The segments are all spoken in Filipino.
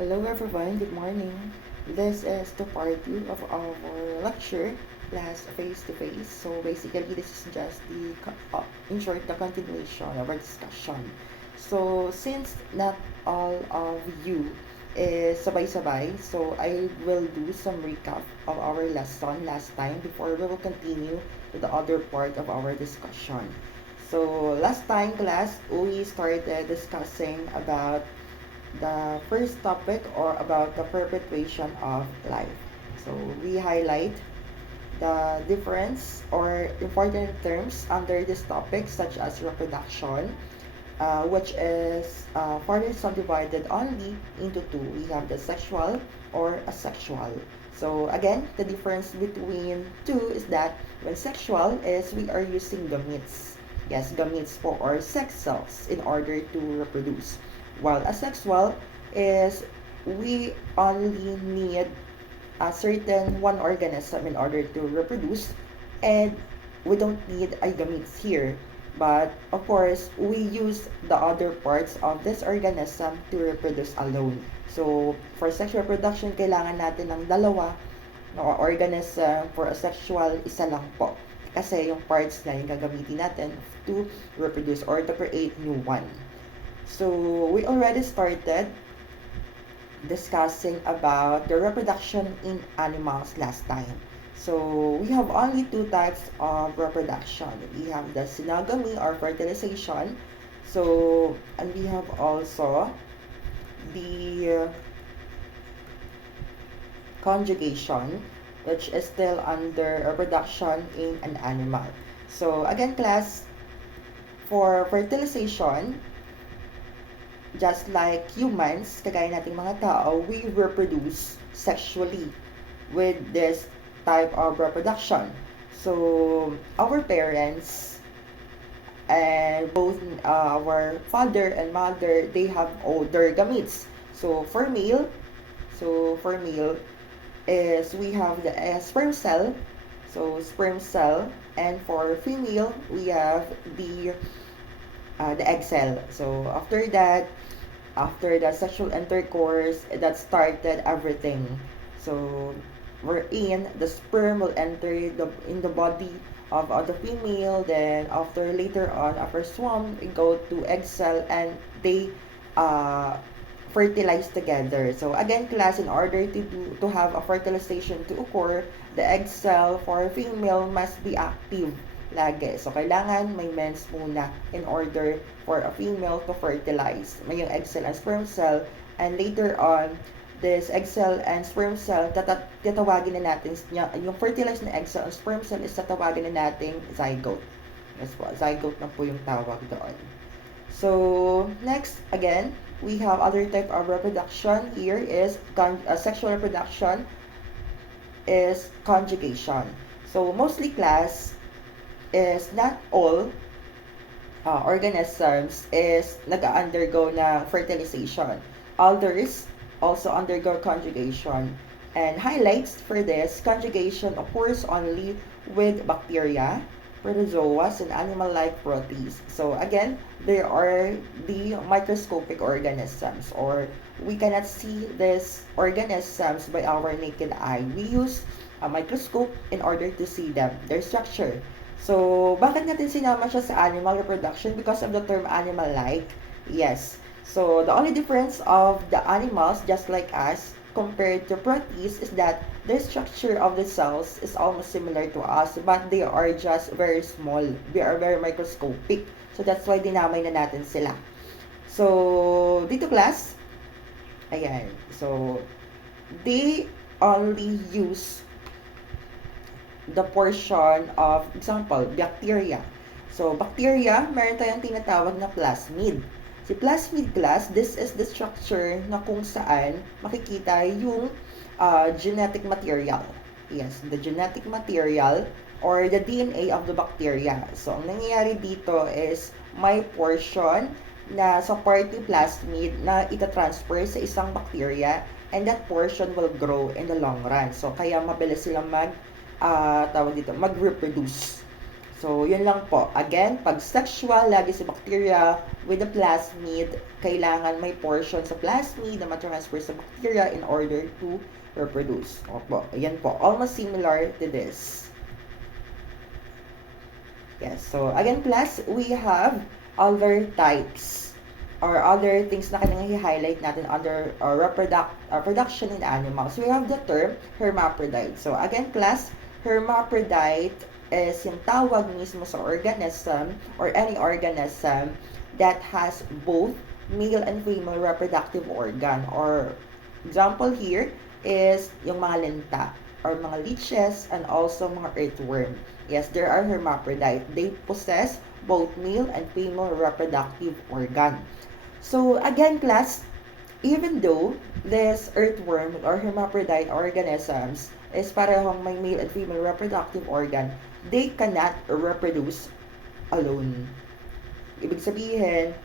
Hello everyone, good morning. This is the part 2 of our lecture class face-to-face. So basically this is just in short, the continuation of our discussion. So since not all of you is sabay-sabay, so I will do some recap of our lesson last time before we will continue to the other part of our discussion. So last time class, we started discussing about the first topic or about the perpetuation of life. So we highlight the difference or important terms under this topic such as reproduction, which is further subdivided only into two. We have the sexual or asexual. So again, the difference between two is that when sexual is we are using gametes. Yes, gametes for our sex cells in order to reproduce. While asexual is we only need a certain one organism in order to reproduce, and we don't need a gametes here, but of course we use the other parts of this organism to reproduce alone. So for sexual reproduction, kailangan natin ng dalawa na organism. For asexual, isa lang po, kasi yung parts na yung gagamitin natin to reproduce or to create new one. So we already started discussing about the reproduction in animals last time. So we have only two types of reproduction. We have the synogamy or fertilization. So, and we have also the conjugation, which is still under reproduction in an animal. So again class, for fertilization, just like humans, kagaya nating mga tao, we reproduce sexually with this type of reproduction. So, our parents and both our father and mother, they have older gametes. So for male is we have the sperm cell. So sperm cell, and for female we have the egg cell. So after the sexual intercourse, that started everything. So wherein the sperm will enter in the body of the female, then after later on after swarm it go to egg cell, and they uh, fertilize together. So again class, in order to have a fertilization to occur, the egg cell for female must be active lagi. So kailangan may mens muna in order for a female to fertilize. May yung egg cell and sperm cell, and later on this egg cell and sperm cell, tatawagin na natin yung fertilized na egg cell and sperm cell is tatawagin na nating zygote. Yes po, zygote na po yung tawag doon. So next, again, we have other type of reproduction. Here is sexual reproduction is conjugation. So mostly class is not all organisms is nag-undergo ng fertilization. Others also undergo conjugation. And highlights for this, conjugation occurs only with bacteria, protozoas, and animal-like protists. So again, there are the microscopic organisms, or we cannot see these organisms by our naked eye. We use a microscope in order to see them, their structure. So, bakit natin sinama siya sa animal reproduction? Because of the term animal-like. Yes. So, the only difference of the animals, just like us, compared to protists, is that the structure of the cells is almost similar to us, but they are just very small. They are very microscopic. So, that's why dinamay na natin sila. So, dito class, ayan. So, they only use the portion of, example, bacteria. So, bacteria, meron tayong tinatawag na plasmid. Si plasmid class, this is the structure na kung saan makikita yung genetic material. Yes, the genetic material or the DNA of the bacteria. So, ang nangyayari dito is may portion na sa part ng plasmid na itatransfer sa isang bacteria, and that portion will grow in the long run. So, kaya mabilis silang mag-reproduce. So, yun lang po. Again, pag sexual, lagi si bacteria with the plasmid, kailangan may portion sa plasmid na matransfer sa bacteria in order to reproduce. Opo, ayan po. Almost similar to this. Yes, so again, plus, we have other types or other things na kailangan i-highlight natin under production in animals. We have the term hermaphrodite. So again, class, hermaphrodite is yung tawag mismo sa organism or any organism that has both male and female reproductive organ. Or example here is yung mga linta or mga leeches and also mga earthworm. Yes, there are hermaphrodite. They possess both male and female reproductive organ. So again, class, even though this earthworm or hermaphrodite organisms is parehong may male and female reproductive organ, they cannot reproduce alone. Ibig sabihin,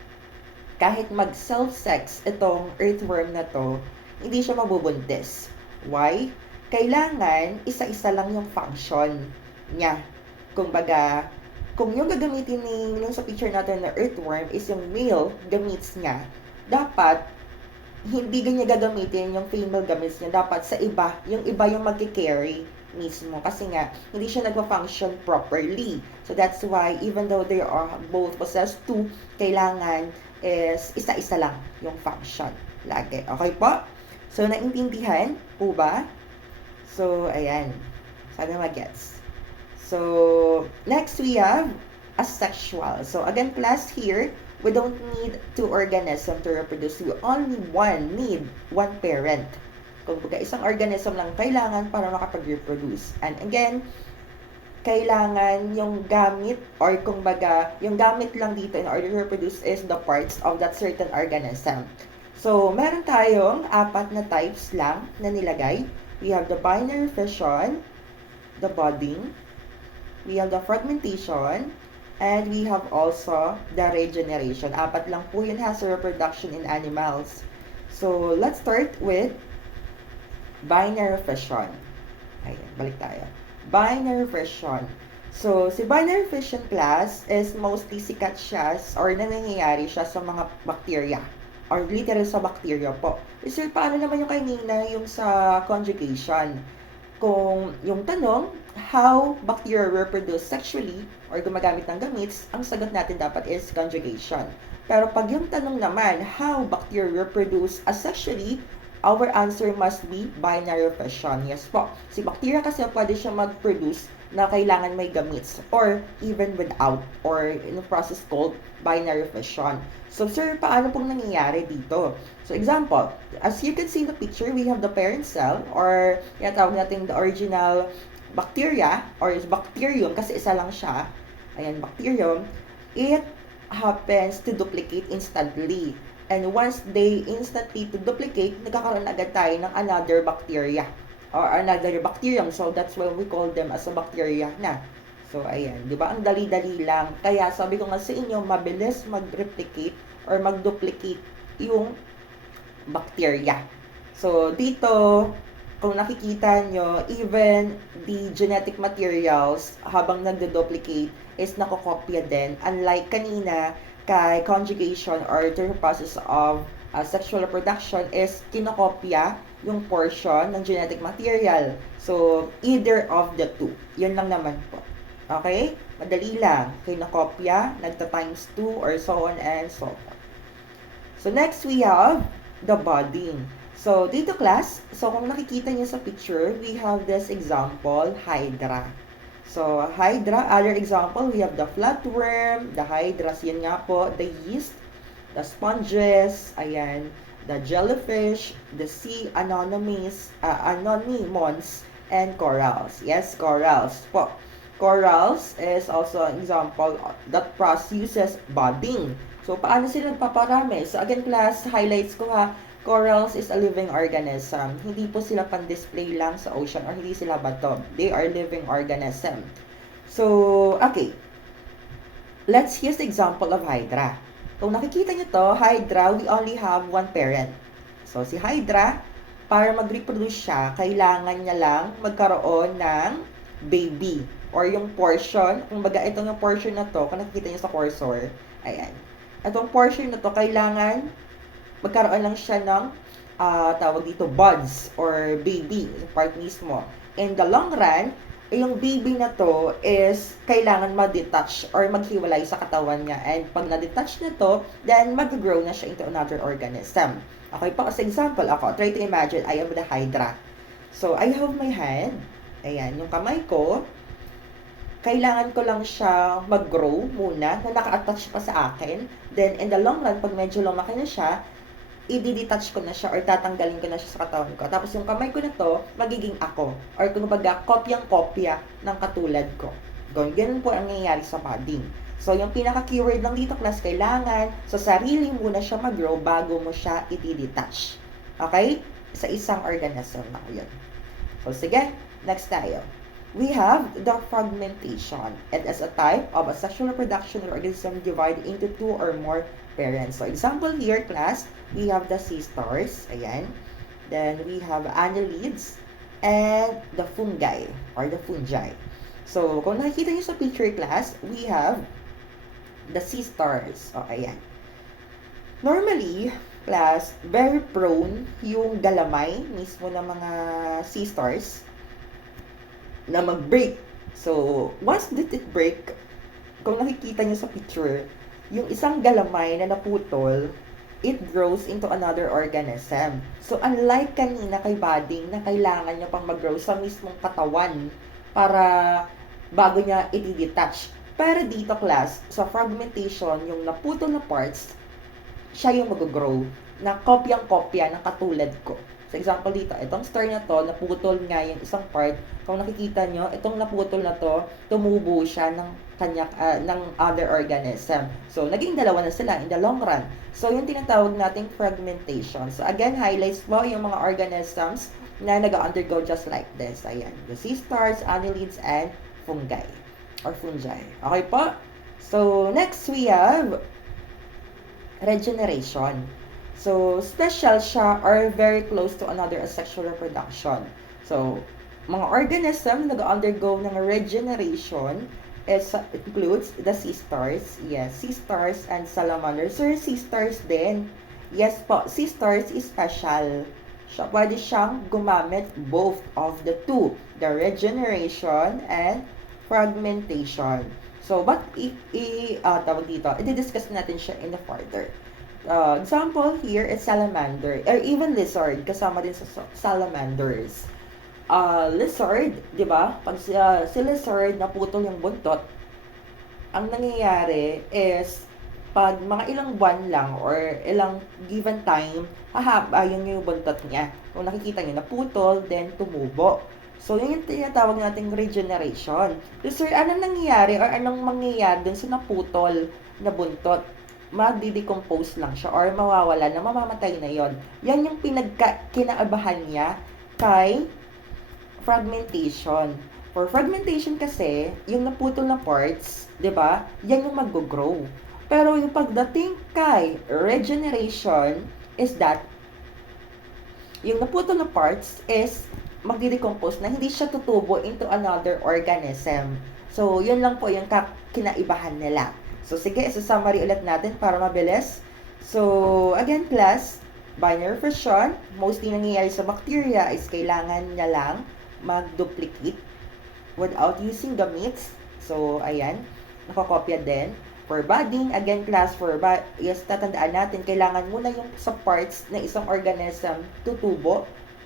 kahit mag-self-sex itong earthworm na to, hindi siya mabubuntis. Why? Kailangan isa-isa lang yung function niya. Kumbaga, kung yung gagamitin yung sa picture natin na earthworm is yung male gametes niya, dapat hindi ganyan gagamitin yung female gametes niya. Dapat sa iba, yung iba yung magki-carry mismo. Kasi nga, hindi siya nagpa-function properly. So that's why, even though they are both possessed two, kailangan is isa-isa lang yung function. Lagi. Okay po? So, naintindihan po ba? So, ayan. Sana mag-gets. So, next we have asexual. So, again, class here, we don't need two organisms to reproduce. We only need one parent. Kung baga, isang organism lang kailangan para makapag-reproduce. And again, kailangan yung gamit or kung baga, yung gamit lang dito in order to reproduce is the parts of that certain organism. So, meron tayong 4 na types lang na nilagay. We have the binary fission, the budding, we have the fragmentation, and we have also the regeneration. 4 lang po yun ha sa reproduction in animals. So, let's start with binary fission. Ayan, balik tayo. Binary fission. So, si binary fission class is mostly sikat siya or nangyayari siya sa mga bacteria or literal sa bacteria po. So, paano naman yung kanina yung sa conjugation? Kung yung tanong, how bacteria reproduce sexually or gumagamit ng gametes, ang sagot natin dapat is conjugation. Pero pag yung tanong naman, how bacteria reproduce asexually, our answer must be binary fission. Yes po. Si bacteria kasi pwede siya mag-produce na kailangan may gametes or even without or in a process called binary fission. So, sir, paano pong nangyayari dito? So, example, as you can see in the picture, we have the parent cell or tawag natin the original bacteria or bacterium kasi isa lang siya. Ayan, bacterium. It happens to duplicate instantly. And once they instantly to duplicate, nagkakaroon agad tayo ng another bacteria or another bacterium. So, that's why we call them as a bacteria na. So, ayan. Di ba? Ang dali-dali lang. Kaya, sabi ko nga sa inyo, mabilis mag-replicate or mag-duplicate yung bacteria. So, dito, kung nakikita nyo, even the genetic materials habang nagdo-duplicate is nakokopya din. Unlike kanina, kay conjugation or through process of sexual reproduction is kinokopya yung portion ng genetic material. So, either of the two. Yun lang naman po. Okay? Madali lang. Kinokopya, nagta-times 2 or so on and so forth. So, next we have the budding. So, dito class, so kung nakikita niyo sa picture, we have this example, hydra. So, hydra, other example, we have the flatworm, the hydras, yan nga po, the yeast, the sponges, ayan, the jellyfish, the sea anemones, and corals. Yes, corals po. Corals is also an example that uses budding. So, paano sila nagpaparami? So, again, class, highlights ko ha, corals is a living organism. Hindi po sila pan-display lang sa ocean or hindi sila bato. They are living organism. So, okay. Let's use the example of hydra. Kung nakikita nyo to, hydra, we only have one parent. So, si hydra, para mag-reproduce siya, kailangan niya lang magkaroon ng baby or yung portion, kumbaga itong yung portion na to, kung nakikita nyo sa cursor, ayan. Itong portion na to, kailangan magkaroon lang siya ng tawag dito, buds or baby, sa part mismo. In the long run, yung baby na to is kailangan ma-detach or maghiwalay sa katawan niya. And pag na-detach na to, then mag-grow na siya into another organism. Okay po, as example, ako, try to imagine, I am the Hydra. So, I have my hand. Ayan, yung kamay ko, kailangan ko lang siya mag-grow muna na naka-attach pa sa akin. Then, in the long run, pag medyo lumaki na siya, i-detach ko na siya or tatanggalin ko na siya sa katawan ko. Tapos yung kamay ko na to, magiging ako. Or kung baga, kopyang-kopya ng katulad ko. Ganun po ang nangyayari sa budding. So, yung pinaka-keyword lang dito, class, kailangan sa sarili muna siya mag-grow bago mo siya i-detach. Okay? Sa isang organism na yun. So, sige, next tayo. We have the fragmentation. It is a type of a sexual reproduction organism divided into two or more parents. So, example here, class, we have the sisters, ayan. Then, we have annelids and the fungi or the fungi. So, kung nakikita niyo sa picture, class, we have the sisters. O, ayan. Normally, class, very prone yung galamay mismo ng mga sisters na mag-break. So, once did it break, kung nakikita niyo sa picture, yung isang galamay na naputol, it grows into another organism. So, unlike kanina kay budding na kailangan niya pang mag-grow sa mismong katawan para bago niya i-detach. Pero dito, class, sa fragmentation, yung naputol na parts, siya yung mag-grow na kopyang-kopya ng katulad ko. So, example dito, itong star na to, naputol nga yung isang part. Kung nakikita nyo, itong naputol na to, tumubo siya ng ng other organism. So, naging dalawa na sila in the long run. So, yung tinatawag nating fragmentation. So, again, highlights po yung mga organisms na nag-undergo just like this. Ayan, the sea stars, annelids, and fungi. Or fungi. Okay po? So, next we have regeneration. So, special siya or very close to another asexual reproduction. So, mga organism na nag-undergo ng regeneration is, it includes the sea stars. Yes, sea stars and salamanders. So, sea stars din. Yes po, sea stars is special. Pwede siyang gumamit both of the two, the regeneration and fragmentation. So, but tawag dito, i-discuss natin siya in the further. Example here is salamander, or even lizard, kasama din sa salamanders. Lizard, di ba? Pag si lizard naputol yung buntot, ang nangyayari is, pag mga ilang buwan lang or ilang given time, hahaba yung buntot niya. Kung nakikita niyo, naputol, then tumubo. So, yun yung tinatawag nating regeneration. So, sir, anong nangyayari or anong mangyayari dun sa naputol na buntot? Magdi-decompose lang siya or mawawala na, mamamatay na yon. Yan yung kinaabahan niya kay fragmentation. For fragmentation kasi, yung naputol na parts, 'di ba? Yan yung mag-grow. Pero yung pagdating kay regeneration is that yung naputol na parts is magdi-decompose na, hindi siya tutubo into another organism. So, yun lang po yung kinaibahan nila. So, sige, summary ulit natin para mabilis. So, again, class, binary fission, mostly nangyayari sa bacteria is kailangan niya lang mag-duplicate without using gametes. So, ayan, nakakopya din. For budding, again, class, yes, tatandaan natin, kailangan muna yung sa parts na isang organism tutubo.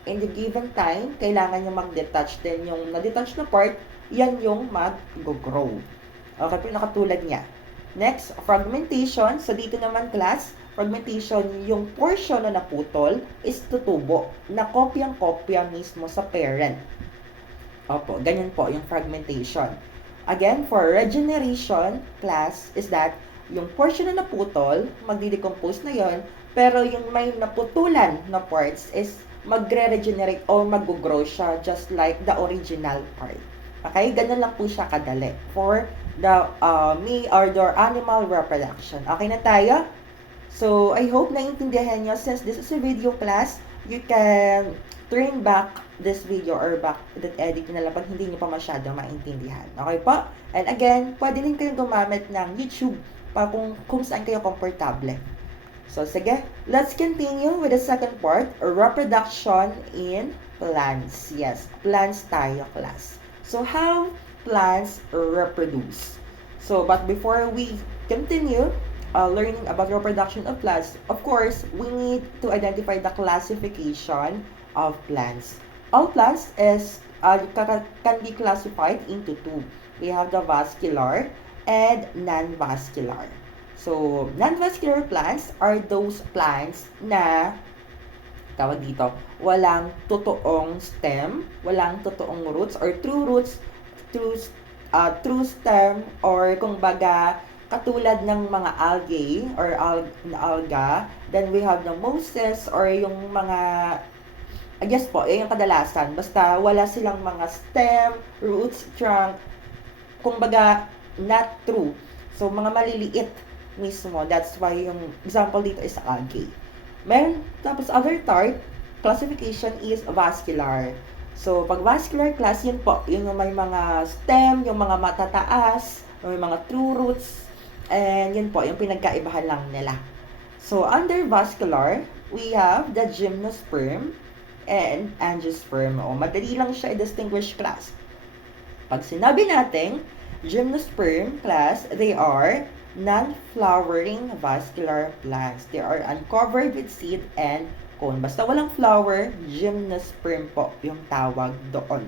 In the given time, kailangan yung mag-detach. Then, yung na-detach na part, yan yung mag-grow. Okay, pero nakatulad niya. Next, fragmentation. So, dito naman, class, fragmentation, yung portion na naputol is tutubo, na kopyang-kopya mismo sa parent. Opo, ganyan po yung fragmentation. Again, for regeneration, class, is that yung portion na naputol, magdi-decompose na yon, pero yung may naputulan na parts is magre-regenerate or mag-grow siya just like the original part. Okay? Ganun lang po siya kadali for the animal reproduction. Okay na tayo? So, I hope naintindihan nyo since this is a video class. you can turn back this video or back that edit na lang pag hindi nyo pa masyado maintindihan. Okay po? And again, pwede din kayong gumamit ng YouTube pa kung saan kayo komportable. So, sige, let's continue with the second part, reproduction in plants. Yes, plants tayo, class. So, how plants reproduce? So, but before we continue learning about reproduction of plants, of course, we need to identify the classification of plants. All plants can be classified into two. We have the vascular and non-vascular. So, non-vascular plants are those plants na tawag dito, walang totoong stem, walang totoong roots or true roots, true stem or kung baga katulad ng mga algae or alga, then we have the mosses or yung mga yes po, yung kadalasan. Basta wala silang mga stem, roots, trunk, kumbaga not true. So, mga maliliit mismo. That's why yung example dito is algae. Meron, tapos other type, classification is vascular. So, pag vascular class, yun po, yung may mga stem, yung mga matataas, yung may mga true roots, and yun po, yung pinagkaibahan lang nila. So, under vascular, we have the gymnosperm and angiosperm. O, madali lang siya i-distinguish class. Pag sinabi natin, gymnosperm class, they are non-flowering vascular plants. They are uncovered with seed and cone. Basta walang flower, gymnosperm po yung tawag doon.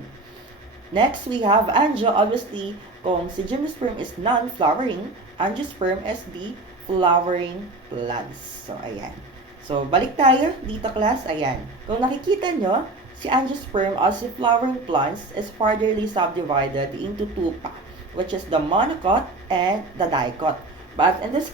Next, we have angio. Obviously, kung si gymnosperm is non-flowering, angiosperm is the flowering plants. So, ayan. So, balik tayo dito, class. Ayan. Kung nakikita nyo, si angiosperm or si flowering plants is furtherly subdivided into two pa, which is the monocot and the dicot. But in this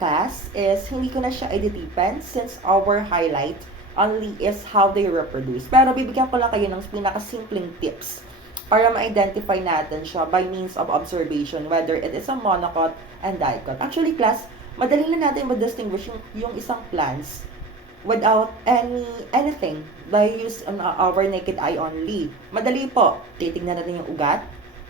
class is hindi ko na siya i-depend since our highlight only is how they reproduce. Pero bibigyan ko lang kayo ng pinakasimpleng tips para ma-identify natin siya by means of observation whether it is a monocot and dicot. Actually, class, madali na natin ma-distinguish yung isang plants without anything by use on our naked eye only. Madali po. Titignan natin yung ugat,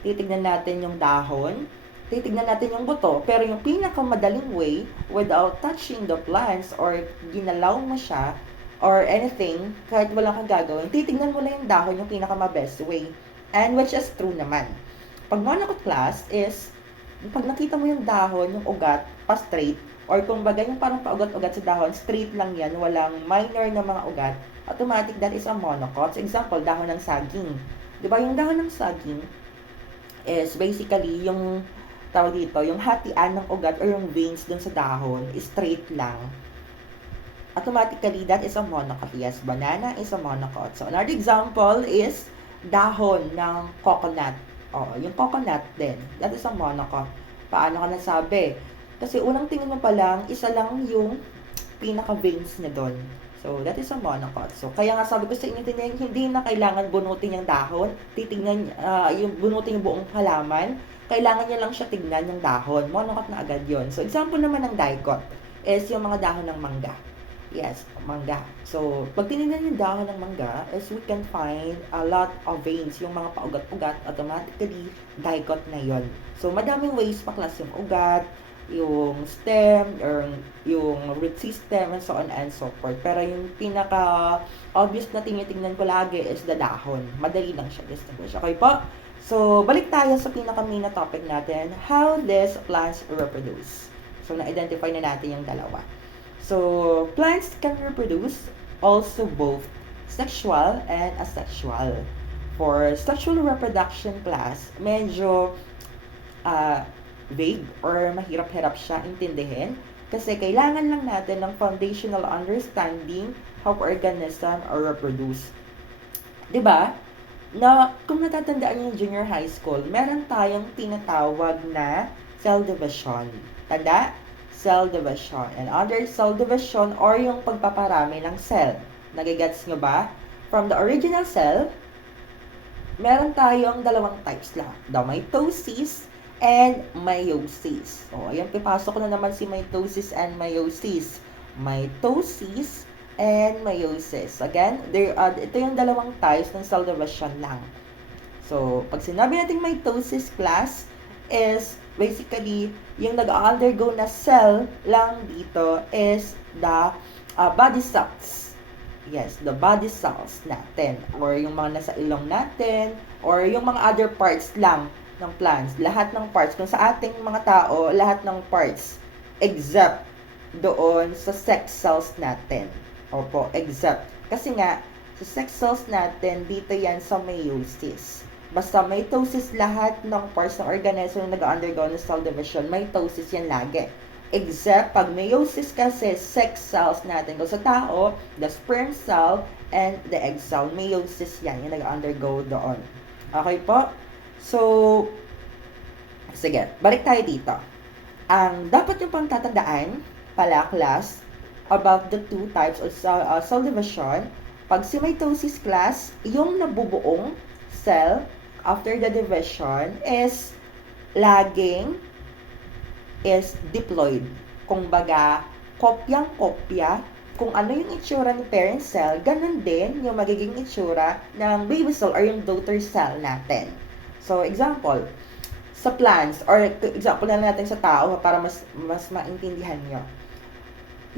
titignan natin yung dahon, titignan natin yung buto. Pero yung pinakamadaling way without touching the plants or ginalaw mo siya or anything, kahit wala kang gagawin, titignan mo lang yung dahon, yung pinaka-best way. And which is true naman. Pag monocot class is, pag nakita mo yung dahon, yung ugat, pa-straight, or kung bagay yung parang paugat-ugat sa dahon, straight lang yan, walang minor na mga ugat, automatic that is a monocot. So, example, dahon ng saging. Diba, yung dahon ng saging is basically yung, tawag dito, yung hatian ng ugat or yung veins dun sa dahon, straight lang. Automatically, that is a monocot. Yes, banana is a monocot. So, another example is dahon ng coconut. Yung coconut din, that is a monocot. Paano ka nasabi? Kasi unang tingin mo pa lang, isa lang yung pinaka-veins na doon. So, that is a monocot. So, kaya nga sabi ko sa inyo, hindi na kailangan bunutin yung dahon, titignan, bunutin yung buong halaman, kailangan niya lang siya tignan yung dahon. Monocot na agad yon. So, example naman ng dicot is yung mga dahon ng mangga. Yes, mangga. So, pag tinignan yung dahon ng mangga, is we can find a lot of veins. Yung mga paugat-ugat, automatically, dicot na yon. So, madaming ways paklas yung ugat, yung stem, or yung root system, and so on and so forth. Pero yung pinaka-obvious na tinitingnan ko lagi is the dahon. Madali lang siya distinguish. Okay po? So, balik tayo sa pinaka-main na topic natin, how these plants reproduce. So, na-identify na natin yung dalawa. So, plants can reproduce also both sexual and asexual. For sexual reproduction class, medyo vague or mahirap-hirap siya intindihin kasi kailangan lang natin ng foundational understanding how organism reproduce. 'Di ba? Na kung natatandaan niyo yung junior high school, meron tayong tinatawag na cell division. Tanda? Cell division. And under cell division or yung pagpaparami ng cell. Nagigets nyo ba? From the original cell, meron tayong dalawang types lang. The mitosis and meiosis. O, ayan, pipasok na naman si mitosis and meiosis. Mitosis and meiosis. Again, ito yung dalawang types ng cell division lang. So, pag sinabi natin mitosis class is basically yung nag-undergo na cell lang dito is the body cells. Yes, the body cells natin or yung mga nasa ilong natin or yung mga other parts lang ng plants. Lahat ng parts. Kung sa ating mga tao, lahat ng parts except doon sa sex cells natin. Opo, except. Kasi nga, sa sex cells natin, dito yan sa meiosis. Basta mitosis lahat ng parts ng organism na nag-undergo ng cell division, mitosis yan lagi. Except, pag meiosis kasi, sex cells natin. Kung sa tao, the sperm cell and the egg cell, meiosis yan, yung nag-undergo doon. Okay po? So, sige, balik tayo dito. Ang dapat yung pang tatandaan, pala class, about the two types of cell division, pag si mitosis class, yung nabubuong cell after the division is laging is diploid. Kung baga, kopyang-kopya, kung ano yung itsura ni parent cell, ganun din yung magiging itsura ng baby cell or yung daughter cell natin. So, example, sa plants, or example na natin sa tao para mas maintindihan nyo.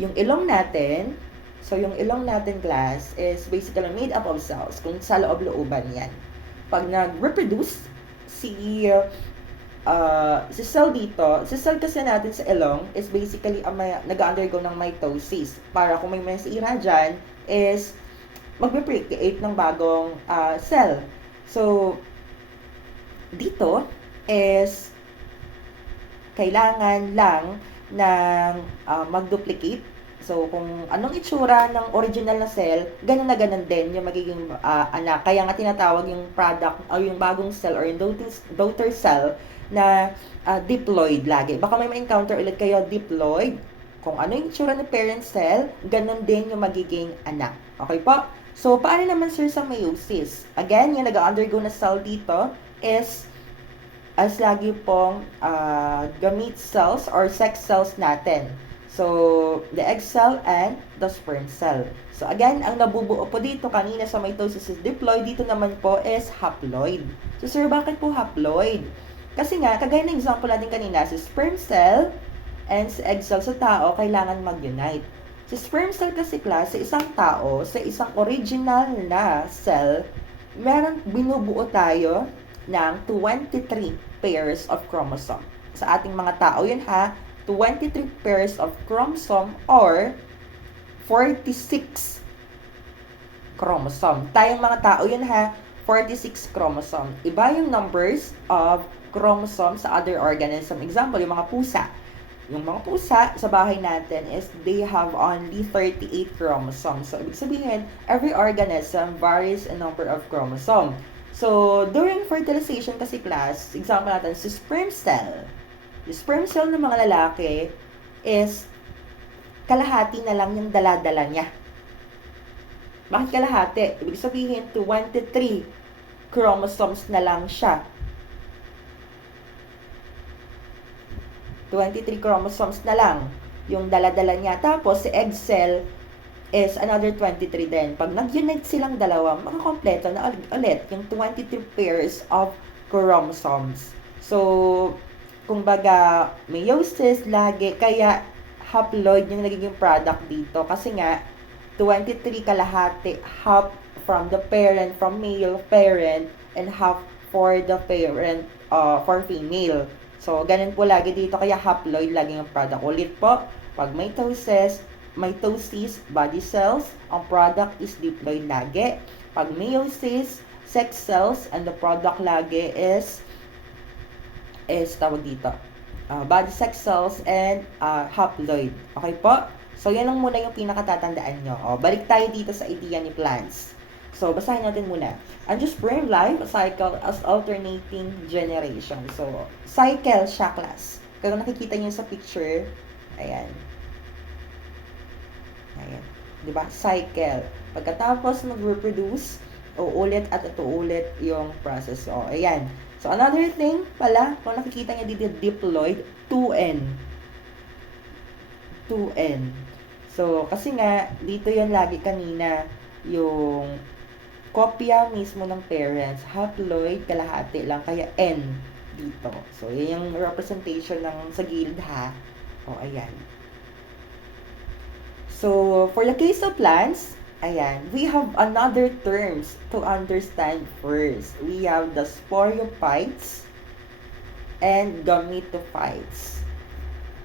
Yung ilong natin, so yung ilong natin class is basically made up of cells, kung sa loob-looban yan. Pag nag-reproduce si cell dito, si cell kasi natin sa ilong is basically nag-undergo ng mitosis. Para kung may masira dyan, is magpe-create ng bagong cell. So, dito is kailangan lang ng mag-duplicate. So, kung anong itsura ng original na cell, ganun na ganun din yung magiging anak. Kaya nga tinatawag yung product o yung bagong cell or yung daughter cell na diploid lagi. Baka may ma-encounter ulit kayo diploid. Kung ano yung itsura ng parent cell, ganun din yung magiging anak. Okay po? So, paano naman sir sa meiosis? Again, yung nag-undergo na cell dito is as lagi pong gamete cells or sex cells natin. So, the egg cell and the sperm cell. So, again, ang nabubuo po dito kanina sa mitosis is diploid. Dito naman po is haploid. So, sir, bakit po haploid? Kasi nga, kagaya ng example natin kanina, si sperm cell and si egg cell sa tao, kailangan mag-unite. Si sperm cell kasi class, sa isang tao, sa isang original na cell, meron binubuo tayo ng 23 pairs of chromosome. Sa ating mga tao yun ha, 23 pairs of chromosome or 46 chromosome. Tayong mga tao yun ha, 46 chromosome. Iba yung numbers of chromosome sa other organism. Example, yung mga pusa. Yung mga pusa sa bahay natin is they have only 38 chromosomes. So, ibig sabihin, every organism varies in number of chromosome. So, during fertilization kasi class, example natin, si sperm cell. Yung sperm cell ng mga lalaki is kalahati na lang yung dala-dala niya. Bakit kalahati? Ibig sabihin, 23 chromosomes na lang siya. 23 chromosomes na lang yung dala-dala niya. Tapos, si egg cell is another 23 din. Pag nag-unite silang dalawa, makakompleto na ulit yung 23 pairs of chromosomes. So, kumbaga, meiosis lagi, kaya haploid yung nagiging product dito. Kasi nga, 23 kalahati, half from the parent, from male parent, and half for the parent, for female. So, ganun po lagi dito, kaya haploid lagi yung product. Ulit po, pag mitosis, body cells, ang product is diploid lagi. Pag meiosis, sex cells, and the product lagi is tawag dito, body sex cells and haploid. Okay po? So, yan lang muna yung pinakatatandaan nyo. Balik tayo dito sa idea ni plants. So, basahin natin muna. Angiosperm life cycle as alternating generation. So, cycle siya class. Kaya nakikita nyo sa picture, ayan. Ayan. Diba? Cycle. Pagkatapos mag-reproduce, uulit at uulit yung process. So, ayan. So, another thing pala, kung nakikita nyo dito, diploid, 2N. 2N. So, kasi nga, dito yan lagi kanina, yung kopya mismo ng parents, haploid, kalahati lang, kaya N dito. So, yun yung representation ng sa gilid ha. O, ayan. So, for the case of plants, ayan, we have another terms to understand first. We have the sporophytes and gametophytes.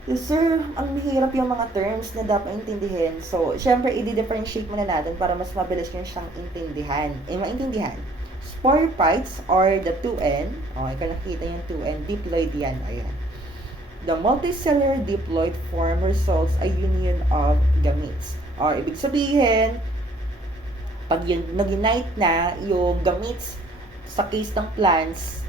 Yes, sir, ang mahirap yung mga terms na dapat intindihin. So, syempre, i-differentiate muna natin para mas mabilis nyo siyang intindihan. Maintindihan. Sporophytes are the 2N. Okay, kung nakikita yung 2N, diploid yan. Ayan. The multicellular diploid form results a union of gametes. Or, ibig sabihin, pag yun, nag-unite na yung gametes sa case ng plants,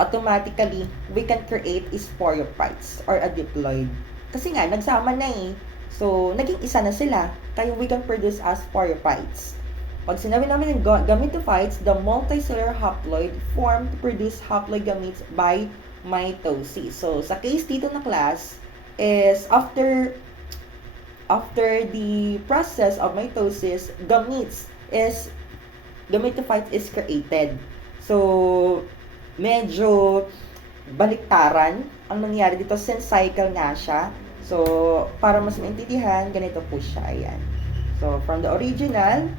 automatically, we can create sporophytes or a diploid. Kasi nga, nagsama na eh. So, naging isa na sila. Kaya we can produce as sporophytes. Pag sinabi namin yung gametophytes, the multicellular haploid form to produce haploid gametes by mitosis. So, sa case dito na class, is after the process of mitosis, gametophyte is created. So, medyo baliktaran ang nangyari dito since cycle nga siya. So, para mas maintindihan, ganito po siya. Ayan. So, from the original,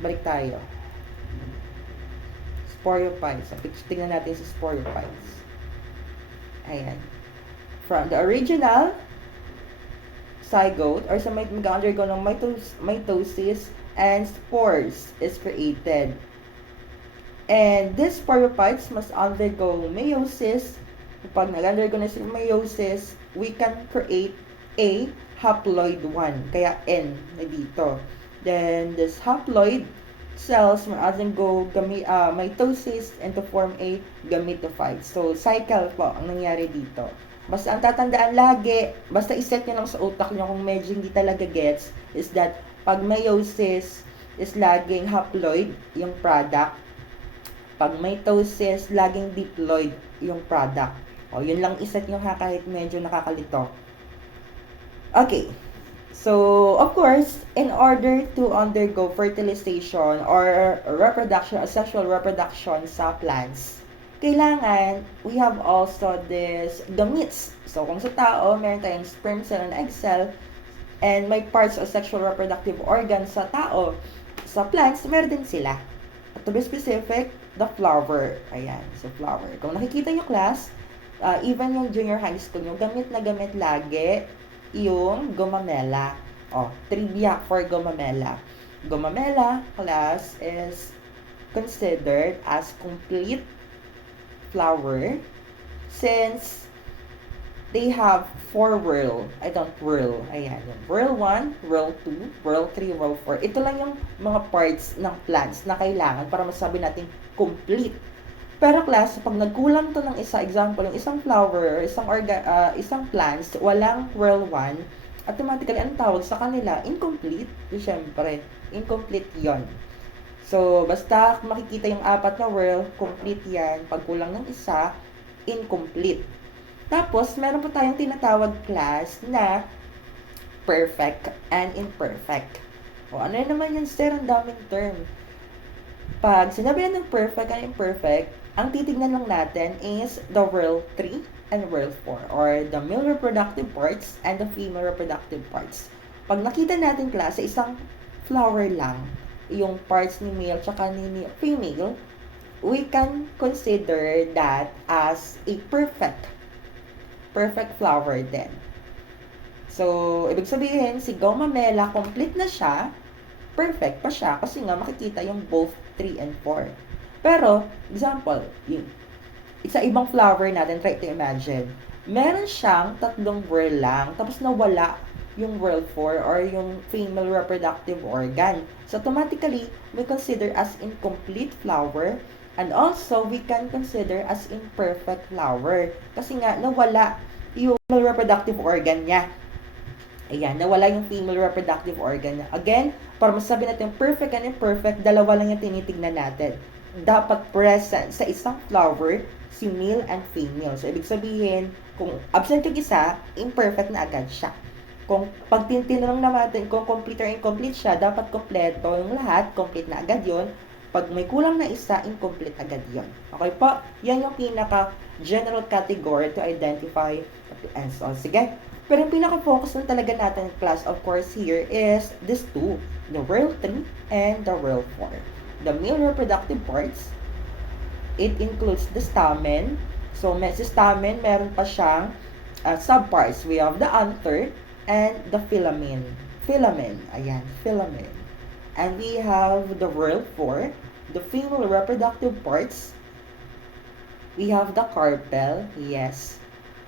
balik tayo. Sporophytes. So, tingnan natin si sporophytes. Ayan. From the original zygote or sa mag-undergo ng mitosis and spores is created. And these sporophytes must undergo meiosis. Kapag nag-undergo na sila meiosis, we can create a haploid 1. Kaya N na dito. Then, this haploid cells must undergo mitosis and to form a gametophyte. So, cycle po ang nangyari dito. Basta ang tatandaan lagi, basta iset nyo lang sa utak nyo kung medyo hindi talaga gets, is that pag meiosis is laging haploid, yung product. Pag mitosis, laging diploid yung product. O, yun lang iset nyo ha kahit medyo nakakalito. Okay. So, of course, in order to undergo fertilization or reproduction, or sexual reproduction sa plants, kailangan, we have also this gametes. So, kung sa tao, meron tayong sperm cell and egg cell, and may parts of sexual reproductive organs sa tao. Sa plants, meron din sila. To be specific, the flower. Ayan, so flower. Kung nakikita nyo class, even yung junior high school nyo, gamit na gamit lagi yung gumamela. Trivia for gumamela. Gumamela class is considered as complete flower since they have 4 whorl. Whorl. Ayan. Yung whorl 1, whorl 2, whorl 3, whorl 4. Ito lang yung mga parts ng plants na kailangan para masabi natin complete. Pero class, pag nagkulang to ng isa, example, yung isang flower, isang plants, walang whorl 1, automatically, ang tawag sa kanila, incomplete. Siyempre, incomplete yon. So, basta makikita yung 4 na whorl, complete yan. Pag kulang ng isa, incomplete. Tapos, meron pa tayong tinatawag class na perfect and imperfect. Ano naman yun, sir? Ang daming term. Pag sinabi na ng perfect and imperfect, ang titignan lang natin is the whorl 3 and whorl 4, or the male reproductive parts and the female reproductive parts. Pag nakita natin class, sa isang flower lang, yung parts ni male tsaka ni female, we can consider that as a perfect flower din. So, ibig sabihin, si gomamela, complete na siya, perfect pa siya, kasi nga makikita yung both 3 and 4. Pero, example, yung sa ibang flower natin, try to imagine, meron siyang 3 whorl lang, tapos nawala yung whorl 4 or yung female reproductive organ. So, automatically, we consider as incomplete flower, and also, we can consider as imperfect flower. Kasi nga, nawala yung female reproductive organ niya. Ayan, nawala yung female reproductive organ niya. Again, para masabi natin perfect and imperfect, dalawa lang yung tinitignan natin. Dapat present sa isang flower, si male and female. So, ibig sabihin, kung absent yung isa, imperfect na agad siya. Kung pag tinanong natin kung complete or incomplete siya, dapat kompleto yung lahat, complete na agad yon. Pag may kulang na isa, incomplete agad yon. Okay po? Yan yung pinaka general category to identify and so, sige. Pero yung pinaka-focus lang talaga natin class, of course, here is this two, the world 3 and the world 4. The male reproductive parts, it includes the stamen. So, sa stamen, meron pa siyang subparts. We have the anther and the filamen. Filamen. Ayan, filamen. And we have the world 4, the female reproductive parts. We have the carpel. Yes.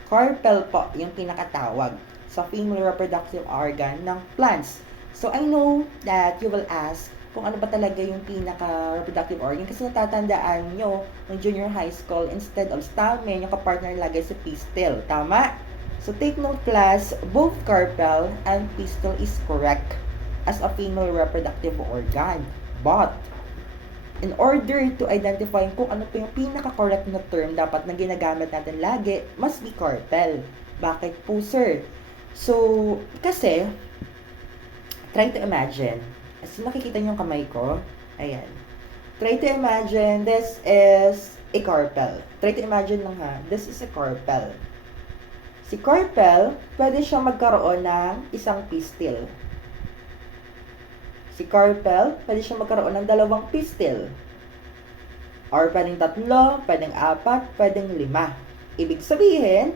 Carpel po yung pinakatawag sa female reproductive organ ng plants. So, I know that you will ask kung ano ba talaga yung pinaka-reproductive organ kasi natatandaan nyo ng junior high school, instead of stamen, yung kapartner lagay sa pistil. Tama? So, take note class, both carpel and pistil is correct as a female reproductive organ. But, in order to identify kung ano po yung pinaka-correct na term dapat na ginagamit natin lagi, must be carpel. Bakit po, sir? So, kasi, try to imagine. As nakikita niyo yung kamay ko, ayan. Try to imagine this is a carpel. Try to imagine lang ha, this is a carpel. Si carpel, pwede siya magkaroon ng isang pistil. Si carpel, pwede siya magkaroon ng dalawang pistil. Or pwedeng tatlo, pwedeng apat, pwedeng 5. Ibig sabihin,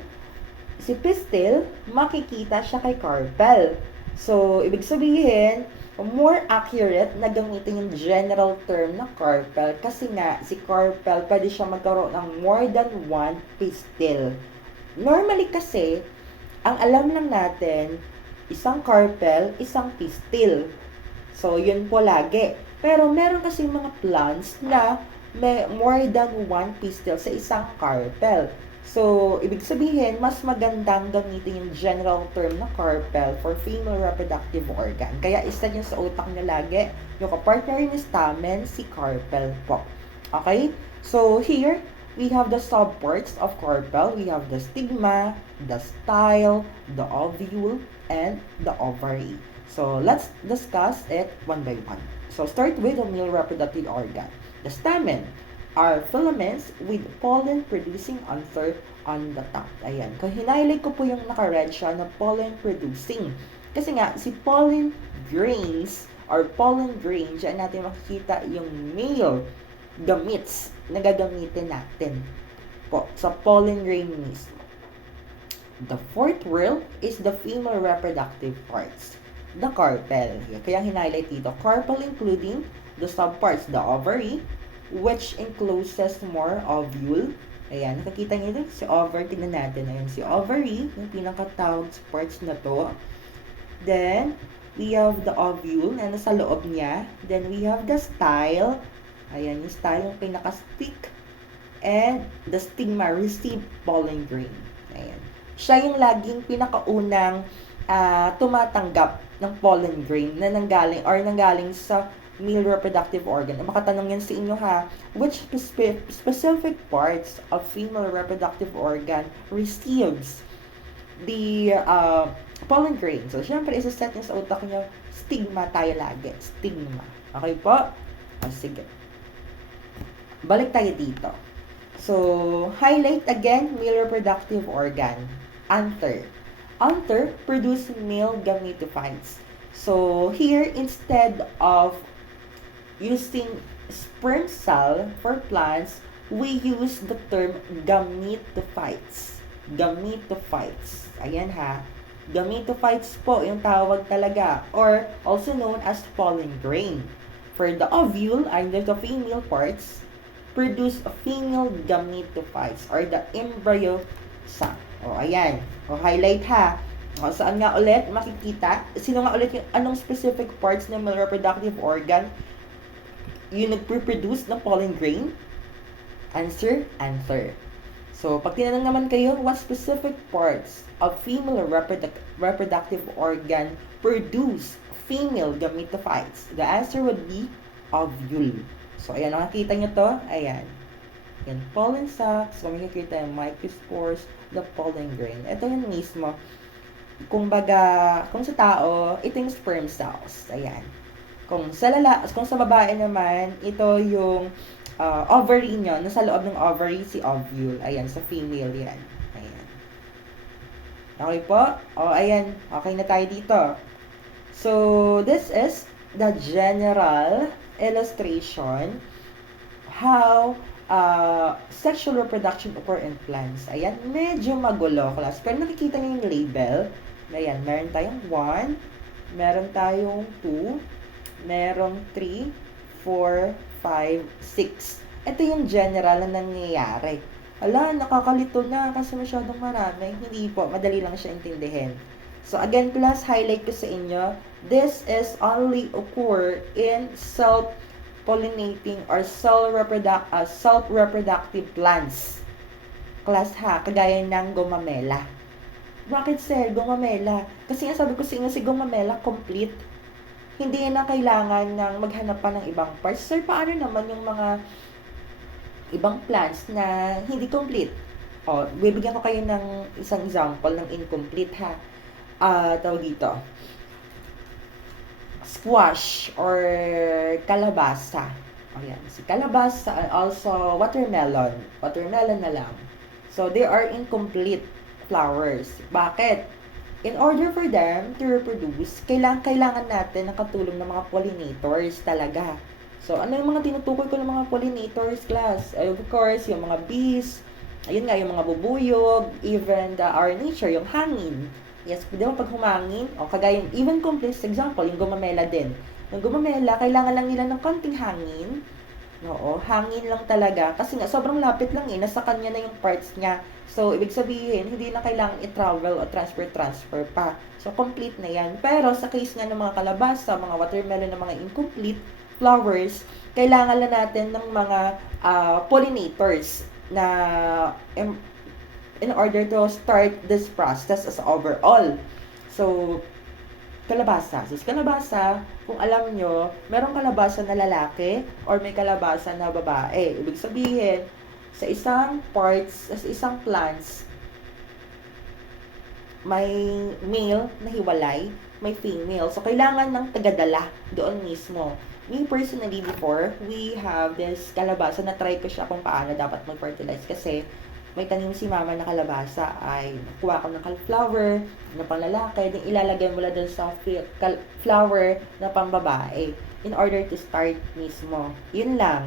si pistil, makikita siya kay carpel. So, ibig sabihin, more accurate na gamitin yung general term na carpel kasi nga, si carpel, pwede siya magkaroon ng more than one pistil. Normally kasi, ang alam lang natin, isang carpel, isang pistil. So, yun po lagi. Pero meron kasi mga plants na may more than one pistil sa isang carpel. So, ibig sabihin, mas magandang gamitin yung general term na carpel for female reproductive organ. Kaya isa yun sa utak nyo lagi, yung kapartner ni stamen, si carpel po. Okay? So, here, we have the subparts of carpel. We have the stigma, the style, the ovule, and the ovary. So, let's discuss it one by one. So, start with the male reproductive organ. The stamen are filaments with pollen-producing anther on the top. Ayan. Kung hinighlight ko po yung naka-red siya na pollen-producing. Kasi nga, si pollen grains or pollen grains, dyan natin makikita yung male gamits na gagamitin natin po sa pollen grain mismo. The fourth world is the female reproductive parts. The carpel. Kaya hinighlight dito. Carpel including the subparts, the ovary, which encloses more ovule. Ayan, nakikita niyo din si ovary. Tingnan natin. Ayan, si ovary, yung pinakatawag sa parts na to. Then, we have the ovule na nasa loob niya. Then, we have the style. Ayan, yung style, yung pinaka-stick. And the stigma, receive pollen grain. Ayan. Siya yung laging pinakaunang tumatanggap ng pollen grain na nanggaling sa male reproductive organ. Makatanong yan sa inyo ha, which specific parts of female reproductive organ receives the pollen grain? So, syempre, isa-set niyo sa utak niyo, stigma tayo lagi. Stigma. Okay po? Sige. Balik tayo dito. So, highlight again, male reproductive organ. Anther. Anther produce male gametophytes. So, here, instead of using sperm cell for plants, we use the term gametophytes. Gametophytes. Ayan ha. Gametophytes po yung tawag talaga, or also known as pollen grain. For the ovule, either the female parts, produce female gametophytes or the embryo sac. O, ayan. O, highlight ha. O, saan nga ulit makikita? Sino nga ulit yung anong specific parts ng male reproductive organ yung nagpre-produce ng pollen grain? Answer, anther. So, pag tinanong naman kayo, what specific parts of female reproductive organ produce female gametophytes? The answer would be ovule. So, ayan, nakikita nyo to? Ayan. Yan, pollen sacs. So, makikita yung microspores, the pollen grain. Ito yun mismo. kung sa tao, ito yung sperm cells. Ayan. Kung sa babae naman, ito yung ovary nyo. Nasa loob ng ovary si ovule. Ayan, sa female yan. Ayan. Okay po? O, ayan. Okay na tayo dito. So, this is the general illustration how sexual reproduction occur in plants. Ayan, medyo magulo, class. Pero nakikita niyo yung label. Ayan, meron tayong 1, meron tayong 2, merong 3, 4, 5, 6. Ito yung general na nangyayari. Ala, nakakalito na kasi masyadong marami. Hindi po, madali lang siya intindihin. So again, class, highlight ko sa inyo, this is only occur in self-pollinating or self-reproductive plants. Class ha, kagaya ng gumamela. Bakit sir, gumamela? Kasi nga sabi ko sa inyo, si gumamela complete. Hindi na kailangan ng maghanap pa ng ibang parts. Sir, paano naman yung mga ibang plants na hindi complete? O, bibigyan ko kayo ng isang example ng incomplete ha. Tawag dito. Squash or kalabasa. Ayan, si kalabasa and also watermelon. Watermelon na lang. So, they are incomplete flowers. Bakit? In order for them to reproduce, kailangan natin ng katulong ng mga pollinators talaga. So, ano yung mga tinutukoy ko ng mga pollinators, class? Of course, yung mga bees, ayun nga, yung mga bubuyog, even our nature, yung hangin. Yes, di ba pag humangin, o kagaya yung even complex example, yung gumamela din. Yung gumamela, kailangan lang nila ng konting hangin. Oo, hangin lang talaga. Kasi nga, sobrang lapit lang eh. Nasa kanya na yung parts niya. So, ibig sabihin, hindi na kailangan i-travel o transfer pa. So, complete na yan. Pero, sa case nga ng mga kalabasa, mga watermelon na mga incomplete flowers, kailangan lang natin ng mga pollinators na in order to start this process as overall. So, kalabasa. So, kalabasa, kung alam nyo, merong kalabasa na lalaki or may kalabasa na babae. Ibig sabihin, sa isang parts, sa isang plants, may male na hiwalay, may female. So, kailangan ng tagadala doon mismo. Me personally before, we have this kalabasa na try ko siya kung paano dapat mag-fertilize kasi may tanim si mama na kalabasa ay kuha ko ng cauliflower na panglalaki, din ilalagay mo lang dun sa flower na pambabae in order to start mismo. Yun lang.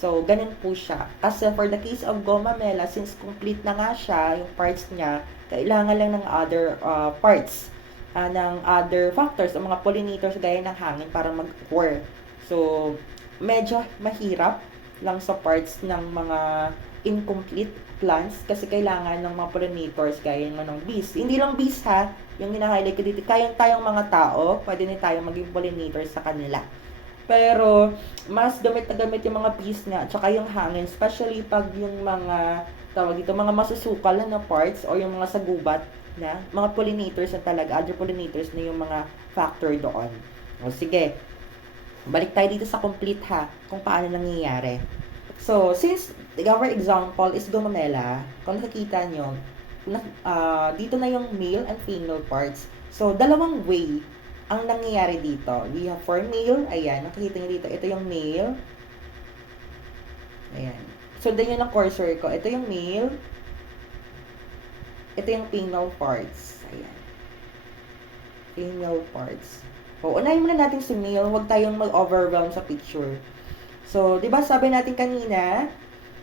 So, ganun po siya. Kasi for the case of gomamela, since complete na nga siya, yung parts niya, kailangan lang ng other parts, ng other factors, o mga pollinators gaya ng hangin para mag-occur. So, medyo mahirap lang sa parts ng mga incomplete plants kasi kailangan ng mga pollinators gaya ng bees. Hindi lang bees ha, yung hina-highlight ko dito, kaya tayong mga tao, pwede na tayong maging pollinators sa kanila. Pero, mas gamit na gamit yung mga bees nga, tsaka yung hangin, especially pag yung mga, tawag dito, mga masusukal na parts o yung mga sagubat na, mga pollinators na talaga, other pollinators na yung mga factor doon. O sige, balik tayo dito sa complete ha, kung paano nangyayari. So, since our example is gomamela, kung nakikita nyo, dito na yung male and female parts. So, dalawang way ang nangyayari dito. We have for male, ayan, nakikita nyo dito, ito yung male. Ayan. So, din yun ang cursor ko. Ito yung male. Ito yung female parts. Ayan. Female parts. O, unahin muna natin si male. Huwag tayong mag-overwhelm sa picture. So, di ba sabi natin kanina,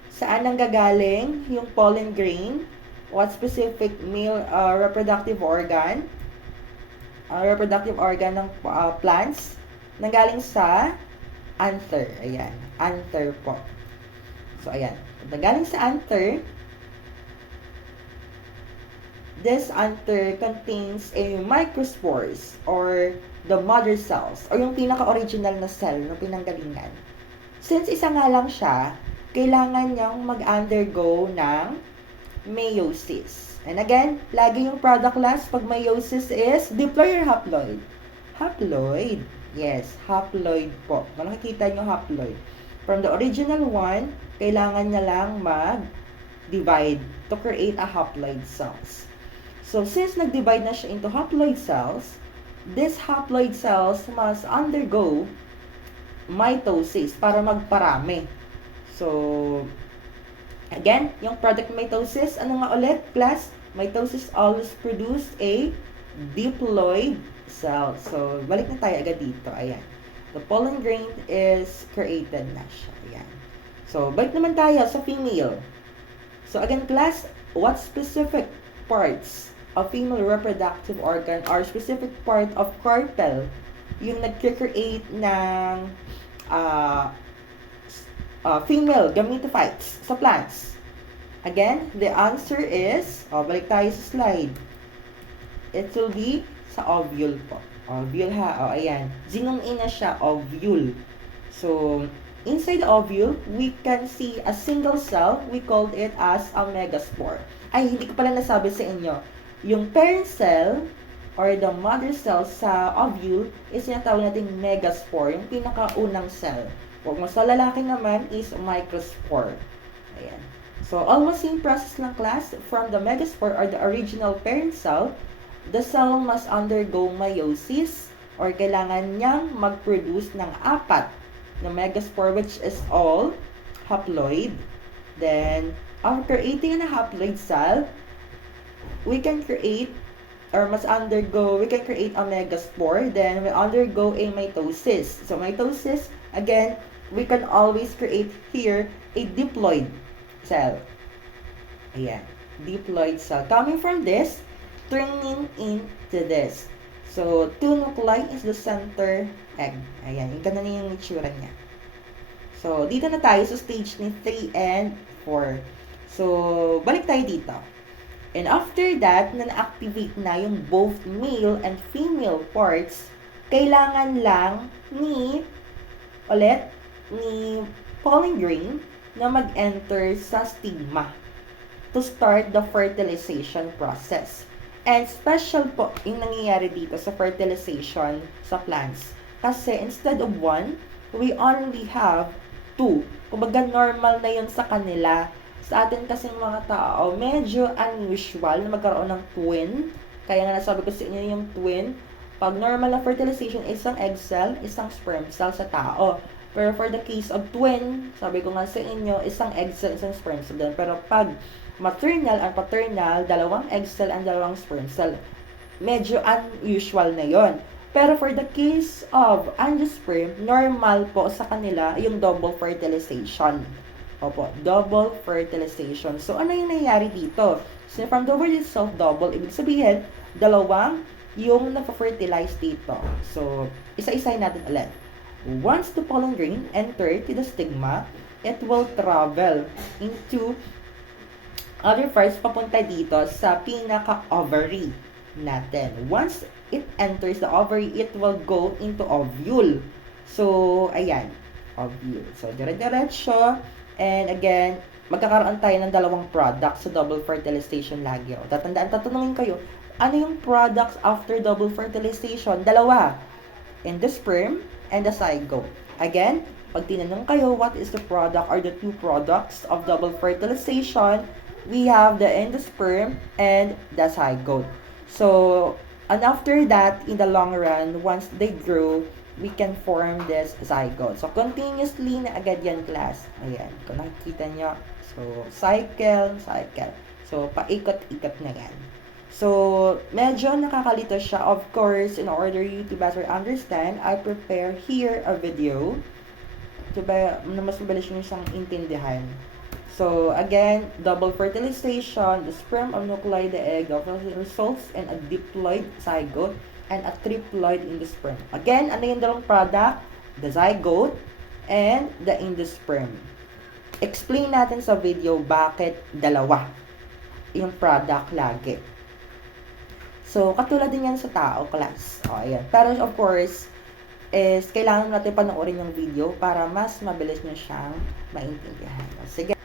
saan nanggagaling yung pollen grain? What specific male reproductive organ? Reproductive organ ng plants? Nanggaling sa anther. Ayan. Anther po. So, ayan. Nanggaling sa anther, this anther contains a microspores or the mother cells or yung pinaka-original na cell ng pinanggalingan. Since isa nga lang siya, kailangan niyang mag-undergo ng meiosis. And again, lagi yung product class pag meiosis is diploid or haploid? Haploid. Yes, haploid po. Kung nakikita nyo haploid. From the original one, kailangan niya lang mag-divide to create a haploid cells. So, since nag-divide na siya into haploid cells, these haploid cells must undergo mitosis para magparami. So, again, yung product mitosis, ano nga ulit, class? Mitosis always produce a diploid cell. So, balik na tayo agad dito. Ayan. The pollen grain is created na siya. Ayan. So, balik naman tayo sa female. So, again, class, what specific parts of female reproductive organ or specific part of carpel yung nag-create ng uh, female gametophytes sa plants? Again, the answer is, balik tayo sa slide. It will be sa ovule po. Ovule ha, ayan. Zinong ina siya, ovule. So, inside the ovule, we can see a single cell. We called it as a megaspore. Ay, hindi ko pala nasabi sa inyo. Yung parent cell or the mother cell sa ovule is sinatawag natin megaspore, yung pinakaunang cell. Huwag mo sa lalaki naman is microspore. Ayan. So, almost same process ng class. From the megaspore or the original parent cell, the cell must undergo meiosis or kailangan niyang mag-produce ng 4 na megaspore, which is all haploid. Then, after creating a haploid cell, we can create we can create a megaspore. Then, we undergo a mitosis. So, mitosis, again, we can always create here a diploid cell. Ayan. Diploid cell. Coming from this, turning into this. So, 2 nuclei is the center egg. Ayan. Yung ganun yung itsura niya. So, dito na tayo sa stage ni 3 and 4. So, balik tayo dito. And after that, na na-activate na yung both male and female parts, kailangan lang ni pollen grain na mag-enter sa stigma to start the fertilization process. And special po yung nangyayari dito sa fertilization sa plants. Kasi instead of 1, we only have 2. Kumbaga normal na yun sa kanila. Sa atin kasing mga tao, medyo unusual na magkaroon ng twin. Kaya nga nasabi ko sa inyo yung twin. Pag normal na fertilization, isang egg cell, isang sperm cell sa tao. Pero for the case of twin, sabi ko nga sa inyo, isang egg cell, isang sperm cell din. Pero pag maternal and paternal, 2 egg cell and 2 sperm cell, medyo unusual na yon. Pero for the case of angiosperm, normal po sa kanila yung double fertilization. Opo, double fertilization. So, ano yung nangyayari dito? So, from the word itself, double, ibig sabihin, 2 yung na-fertilize dito. So, isa-isahin natin ulit. Once the pollen grain enter to the stigma, it will travel into other parts papunta dito sa pinaka-ovary natin. Once it enters the ovary, it will go into ovule. So, ayan, ovule. So, dire-diretso. And again, magkakaroon tayo ng 2 products sa double fertilization lagi. O, tatanungin kayo, ano yung products after double fertilization? 2. Endosperm and the zygote. Again, pag tinanong kayo, what is the product or the 2 products of double fertilization? We have the endosperm and the zygote. So, and after that, in the long run, once they grow, we can form this zygote. So, continuously na agad yan, class. Ayan, kung nakikita nyo. So, cycle. So, paikot-ikot na yan. So, medyo nakakalito siya. Of course, in order you to better understand, I prepare here a video na mas mabilis nyo siyang intindihan. So, again, double fertilization, the sperm or nuclei, the egg, results in a diploid zygote and a triploid endosperm. Again, ano yung 2 product? The zygote and the endosperm. Explain natin sa video bakit 2 yung product lagi. So, katulad din yan sa tao, class. O, ayan. Pero, of course, is kailangan natin panoorin yung video para mas mabilis nyo siyang maintindihan. Sige.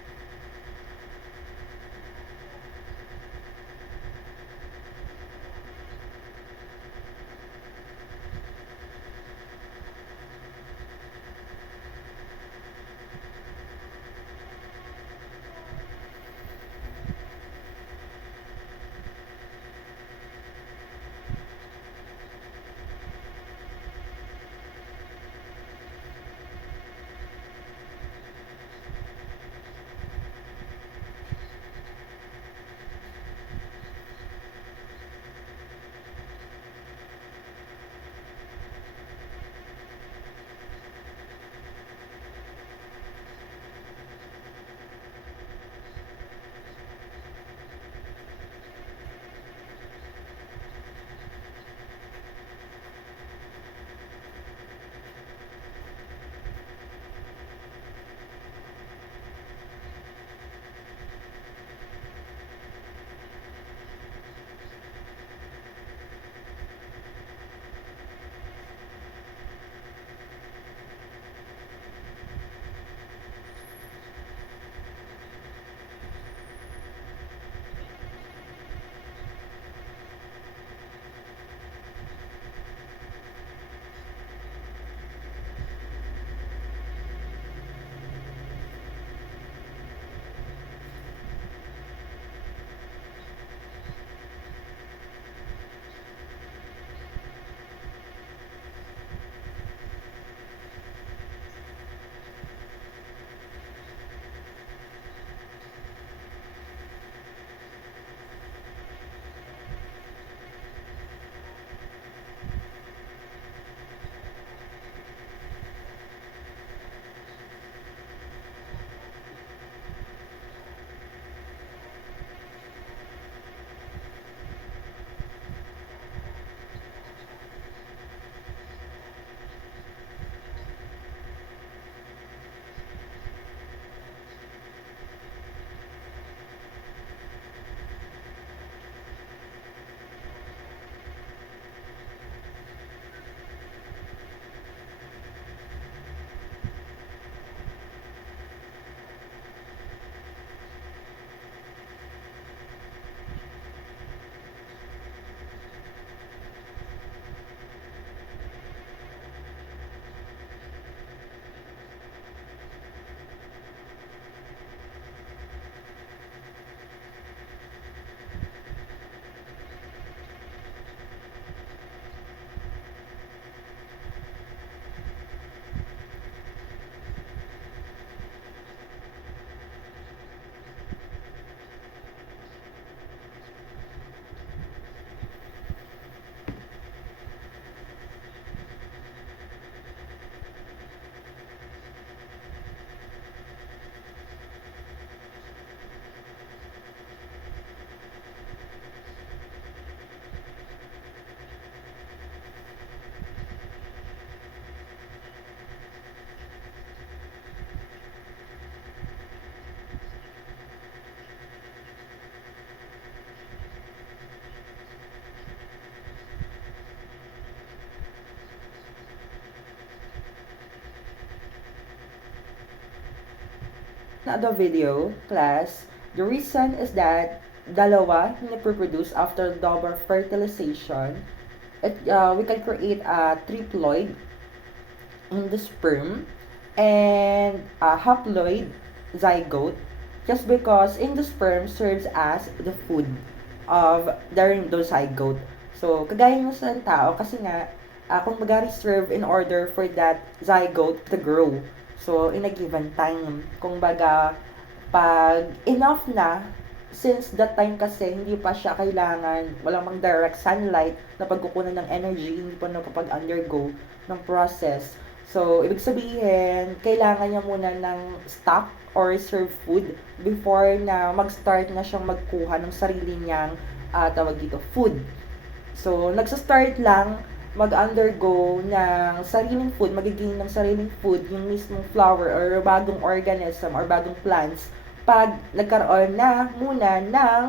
the video, class, the reason is that dalawa yung naproproduce after double fertilization. We can create a triploid in the sperm and a haploid zygote just because in the sperm serves as the food of the zygote. So, kagaya nyo sa tao, kasi nga, kung mag-reserve in order for that zygote to grow. So, in a given time, kung baga, pag enough na, since that time kasi, hindi pa siya kailangan, walang mang direct sunlight na pagkukunan ng energy, hindi pa napapag-undergo ng process. So, ibig sabihin, kailangan niya muna ng stock or reserve food before na mag-start na siyang magkuha ng sarili niyang tawag dito, food. So, nagsa-start lang mag-undergo ng sariling food, magiging ng sariling food yung mismong flower or bagong organism or bagong plants pag nagkaroon na muna ng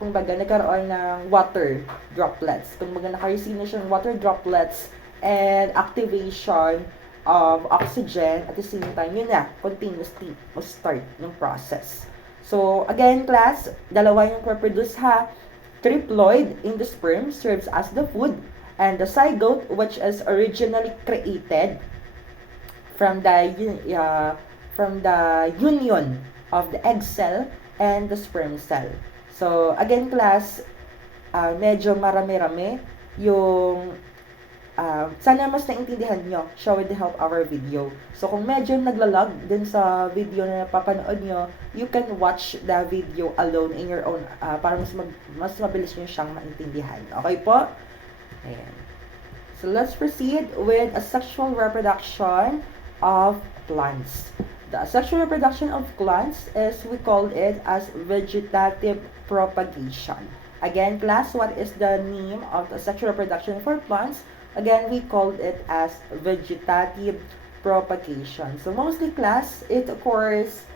kumbaga nagkaroon ng water droplets. Kumbaga naka-receive na siyang water droplets and activation of oxygen at the same time, yun na, continuously start ng process. So, again, class, dalawa yung produce ha. Triploid in the sperm serves as the food, and the zygote, which is originally created from the union of the egg cell and the sperm cell. So, again, class, medyo marami-rami yung sana mas naintindihan nyo siya with the help of our video. So, kung medyo naglalag din sa video na napapanood nyo, you can watch the video alone in your own para mas mabilis nyo siyang maintindihan. Okay po? Ayan. So, let's proceed with a sexual reproduction of plants. The sexual reproduction of plants is, we call it as vegetative propagation. Again, class, what is the name of the sexual reproduction for plants? Again, we called it as vegetative propagation. So, mostly, class, it occurs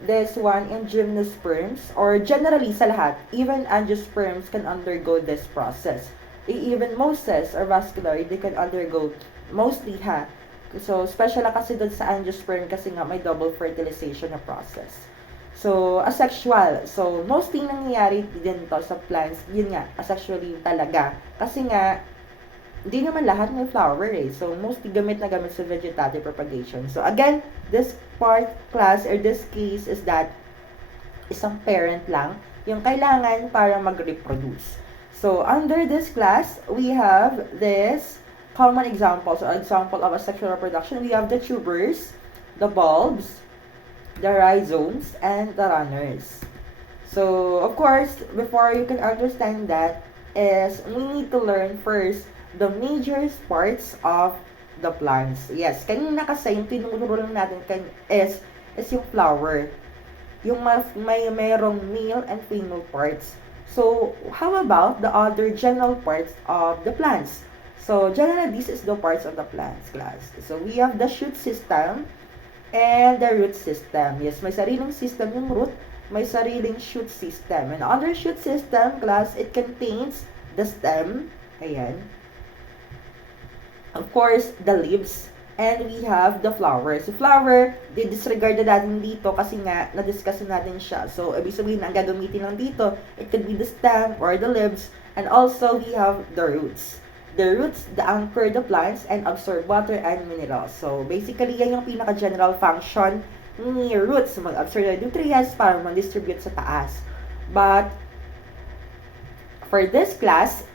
this one in gymnosperms or generally sa lahat. Even angiosperms can undergo this process. Even moses or vascular, they can undergo mostly ha. So, special na kasi doon sa angiosperm kasi nga may double fertilization na process. So, asexual. So, mostly nangyayari din to sa plants, yun nga, asexually talaga. Kasi nga, hindi naman lahat may flower eh. So, mostly gamit na gamit sa vegetative propagation. So, again, this part, class, or this case is that isang parent lang yung kailangan para mag-reproduce. So, under this class, we have this common examples. So, example of a sexual reproduction, we have the tubers, the bulbs, the rhizomes, and the runners. So, of course, before you can understand that, is we need to learn first the major parts of the plants. Yes, kanina kasi yung tinuturo lang natin is yung flower. Yung mayroong male and female parts. So, how about the other general parts of the plants? So, generally, this is the parts of the plants, class. So, we have the shoot system and the root system. Yes, may sariling system yung root, may sariling shoot system. And under shoot system, class, it contains the stem, ayan, of course, the leaves, and we have the flower. So, flower, disregard na natin dito kasi nga, na-discuss natin siya. So, ibig sabihin, ang gagamitin lang dito, it could be the stem or the leaves, and also we have the roots. The roots, the anchor the plants and absorb water and minerals. So, basically, yan yung pinaka-general function ni roots. Mag-absorb the nutrients para mag-distribute sa taas. But, for this class,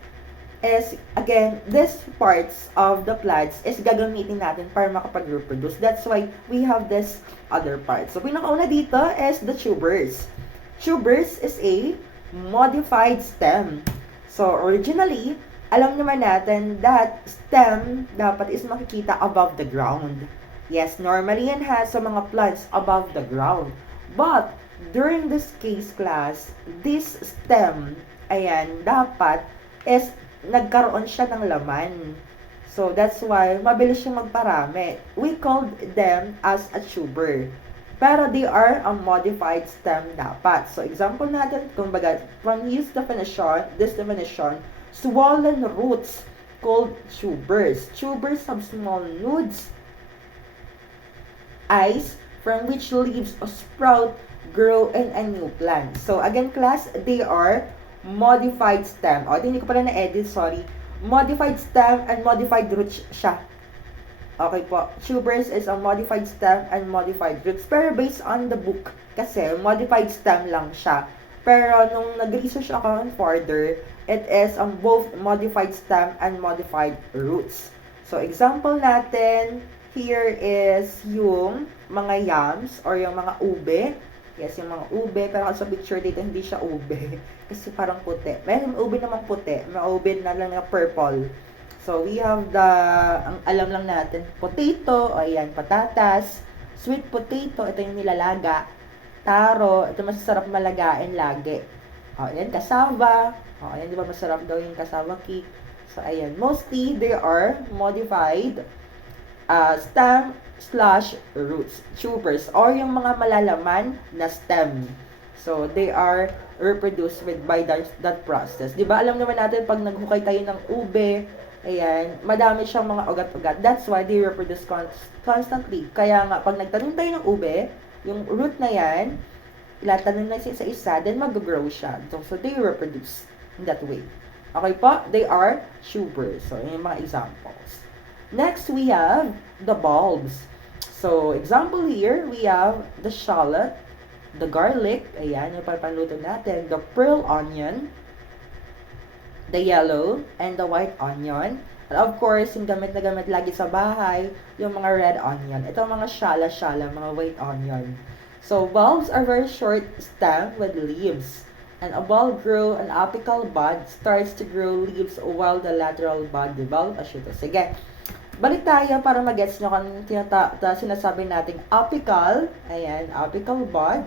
is, again, these parts of the plants is gagamitin natin para makapag-reproduce. That's why we have this other part. So, pinakauna dito is the tubers. Tubers is a modified stem. So, originally, alam naman natin that stem dapat is makikita above the ground. Yes, normally yan has sa mga plants above the ground. But, during this case class, this stem, ayan, dapat is nagkaroon siya ng laman. So, that's why, mabilis siyang magparami. We called them as a tuber. Pero they are a modified stem dapat. So, example natin, kung baga, from this definition, swollen roots called tubers. Tubers have small nodes, eyes, from which leaves sprout, grow, and a new plant. So, again, class, they are modified stem. O, hindi ko pala na-edit, sorry. Modified stem and modified root siya. Okay po. Tubers is a modified stem and modified roots. Pero based on the book, kasi modified stem lang siya. Pero nung nag-research ako further, it is both modified stem and modified roots. So, example natin, here is yung mga yams or yung mga ube. Yes, yung mga ube. Pero sa picture dito, hindi siya ube. Kasi parang puti. May ube namang puti. May ube na lang na purple. So, we have ang alam lang natin, potato, o ayan, patatas, sweet potato, ito yung nilalaga, taro, ito masasarap malagain lagi. O, ayan, cassava, o, ayan, di ba masarap daw yung cassava cake. So, ayan, mostly, they are modified stem slash roots, tubers, or yung mga malalaman na stem. So, they are reproduced by that process. Di ba, alam naman natin, pag naghukay tayo ng ube, ayan, madami siyang mga ugat-ugat. That's why they reproduce constantly. Kaya nga, pag nagtanim tayo ng ube, yung root na yan, ilatanim na sa isa, then mag-grow siya. So, they reproduce in that way. Okay po? They are tubers. So, yung mga examples. Next, we have the bulbs. So, example here, we have the shallot, the garlic, ayan, yung papanluto natin, the pearl onion, the yellow, and the white onion. And of course, yung gamit na gamit lagi sa bahay, yung mga red onion. Ito mga shala-shala, mga white onion. So, bulbs are very short stem with leaves. And a bulb grow, an apical bud starts to grow leaves while the lateral bud develop a shoot. Sige, balik tayo para mag-gets nyo kung sinasabi nating apical, ayan, apical bud,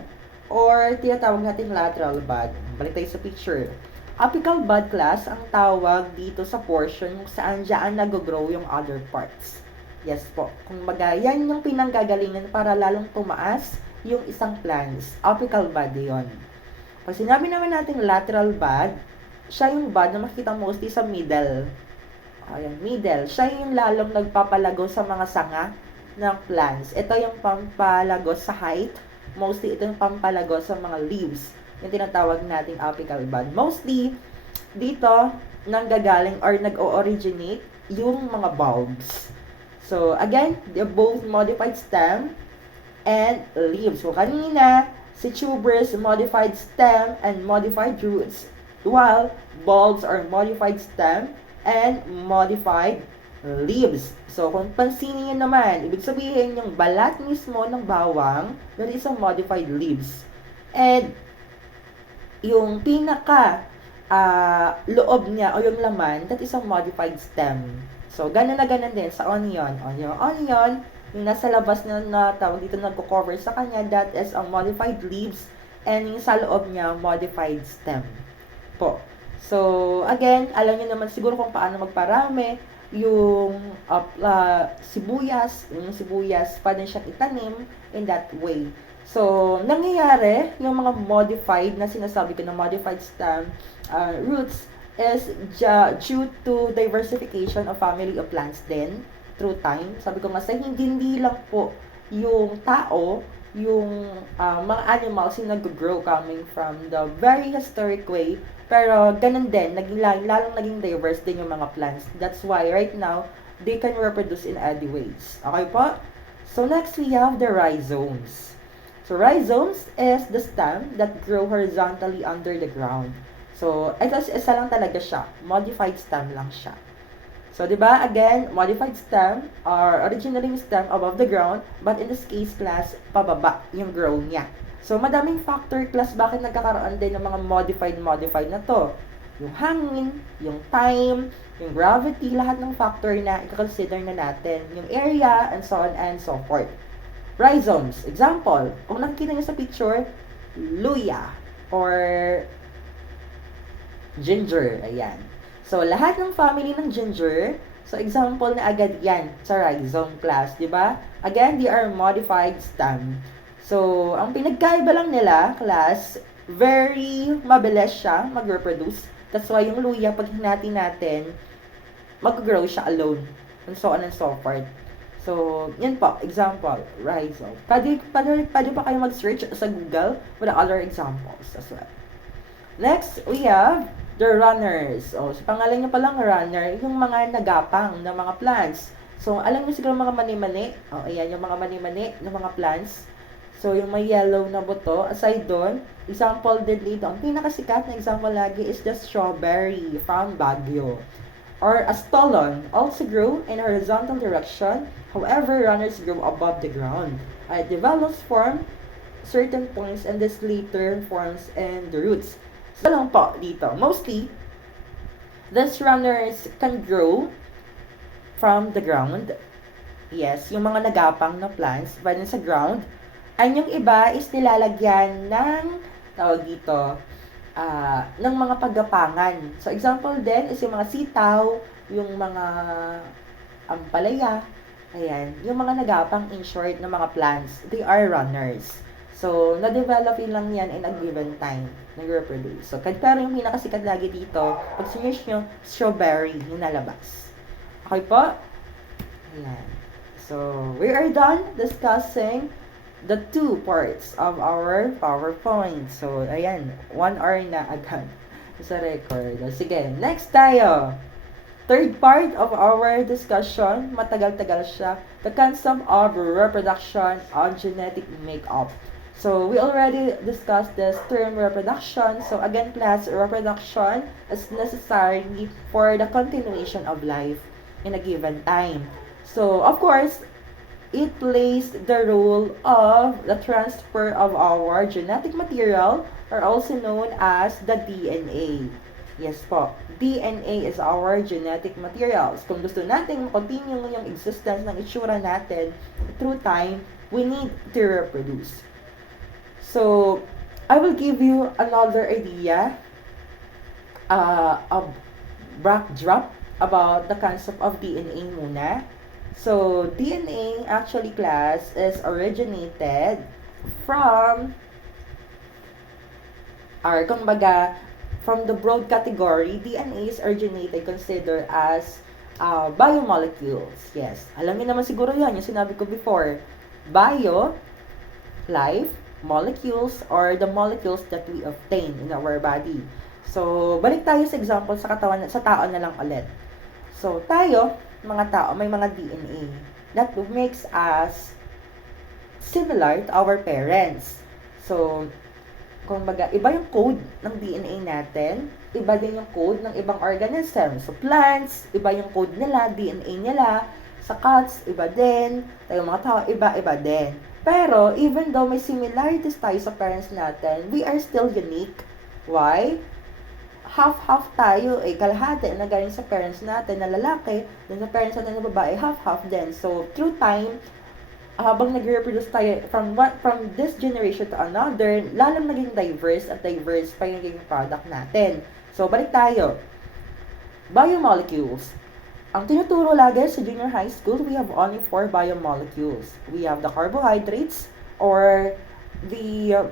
or tinatawag nating lateral bud. Balik tayo sa picture. Apical bud class, ang tawag dito sa portion kung saan dyan nag-grow yung other parts. Yes po. Kung baga, yan yung pinanggagalingan para lalong tumaas yung isang plants. Apical bud yun. Pag sinabi naman natin lateral bud, siya yung bud na makikita mostly sa middle. Ayan, middle. Siya yung lalong nagpapalago sa mga sanga ng plants. Ito yung pampalago sa height. Mostly, ito yung pampalago sa mga leaves. Yung tinatawag nating apical bud. Mostly, dito, nanggagaling or nag-o-originate yung mga bulbs. So, again, they're both modified stem and leaves. So, kanina, si tubers, modified stem and modified roots, while bulbs are modified stem and modified leaves. So, kung pansinin nyo naman, ibig sabihin yung balat mismo ng bawang, that is a modified leaves. And, yung pinaka loob niya o yung laman, that is a modified stem. So, ganun na ganun din sa onion. Onion, yung nasa labas na tawag dito nagko-cover sa kanya, that is a modified leaves. And yung sa loob niya, modified stem po. So, again, alam niyo naman siguro kung paano magparami. Yung sibuyas, pwede siyang itanim in that way. So, nangyayari, yung mga modified na sinasabi ko na modified stem roots is due to diversification of family of plants din through time. Sabi ko nga sa hindi lang po yung tao, yung mga animals yung nag-grow coming from the very historic way, pero ganun din, lalong naging diverse din yung mga plants. That's why right now, they can reproduce in other ways. Okay po? So, next we have the rhizomes. So, rhizomes is the stem that grow horizontally under the ground. So, ito isa lang talaga siya. Modified stem lang siya. So, di ba? Again, modified stem or originally stem above the ground, but in this case, class, pababa yung grow niya. So, madaming factor, class, bakit nagkakaroon din ng mga modified na to? Yung hangin, yung time, yung gravity, lahat ng factor na i-consider na natin. Yung area, and so on and so forth. Rhizomes. Example, kung nakikita nyo sa picture, luya or ginger. Ayan. So, lahat ng family ng ginger, so example na agad yan sa rhizome class, di ba? Again, they are modified stem. So, ang pinagkaiba lang nila, class, very mabilis siya mag-reproduce. That's why yung luya, pag hinati natin, mag-grow siya alone. And so on and so forth. So, yan po, example, rhizome. Pwede pa kayo mag-search sa Google for the other examples as well. Next, we have the runners. Sa pangalan niya palang runner, yung mga nagapang na mga plants. So, alam niyo siguro mga mani-mani. Ayan, yung mga mani-mani ng mga plants. So, yung may yellow na buto. Aside doon, example din dito, ang pinakasikat na example lagi is the strawberry from Baguio. Or a stolon also grow in a horizontal direction. However, runners grow above the ground. It develops form certain points and this later forms in the roots. So lang po dito. Mostly, these runners can grow from the ground. Yes, yung mga nagapang na plants, pwede sa ground. And yung iba is nilalagyan ng, tawag dito, ng mga paggapangan. So, example din is yung mga sitaw, yung mga ampalaya, ayan, yung mga nagapang in short na mga plants, they are runners. So, na-develop lang yan in a given time. Nag-reproduce. So, pero yung pinakasikat lagi dito, pag sinerge nyo, strawberry yung nalabas. Okay po? Ayan. So, we are done discussing the two parts of our PowerPoint. So, ayan, 1 hour na agad sa record. Sige, next tayo. Third part of our discussion, matagal-tagal siya, the concept of reproduction on genetic makeup. So, we already discussed this term reproduction. So, again, class, reproduction is necessary for the continuation of life in a given time. So, of course, it plays the role of the transfer of our genetic material, or also known as the DNA. Yes po, DNA is our genetic materials. Kung gusto natin continue yung existence ng itsura natin through time, we need to reproduce. So, I will give you another idea, a backdrop about the concept of DNA muna. So, DNA actually, class, is originated from, or kumbaga, from the broad category, DNA is originated, considered as biomolecules. Yes, alam niyo naman siguro yan, yung sinabi ko before. Bio, life, molecules, or the molecules that we obtain in our body. So, balik tayo sa example sa katawan, sa tao na lang ulit. So, tayo, mga tao, may mga DNA that makes us similar to our parents. So, kung baga, iba yung code ng DNA natin, iba din yung code ng ibang organism. So, plants, iba yung code nila, DNA nila. Sa cats, iba din. Tayo mga tao, iba-iba din. Pero, even though may similarities tayo sa parents natin, we are still unique. Why? Half-half tayo, kalahati na galing sa parents natin na lalaki, then sa parents natin na babae, half-half din. So, through time, habang nag-reproduce tayo from this generation to another, lalong naging diverse at diverse pa yung naging product natin. So, balik tayo. Biomolecules. Ang tinuturo lagi sa junior high school, we have only 4 biomolecules. We have the carbohydrates, or the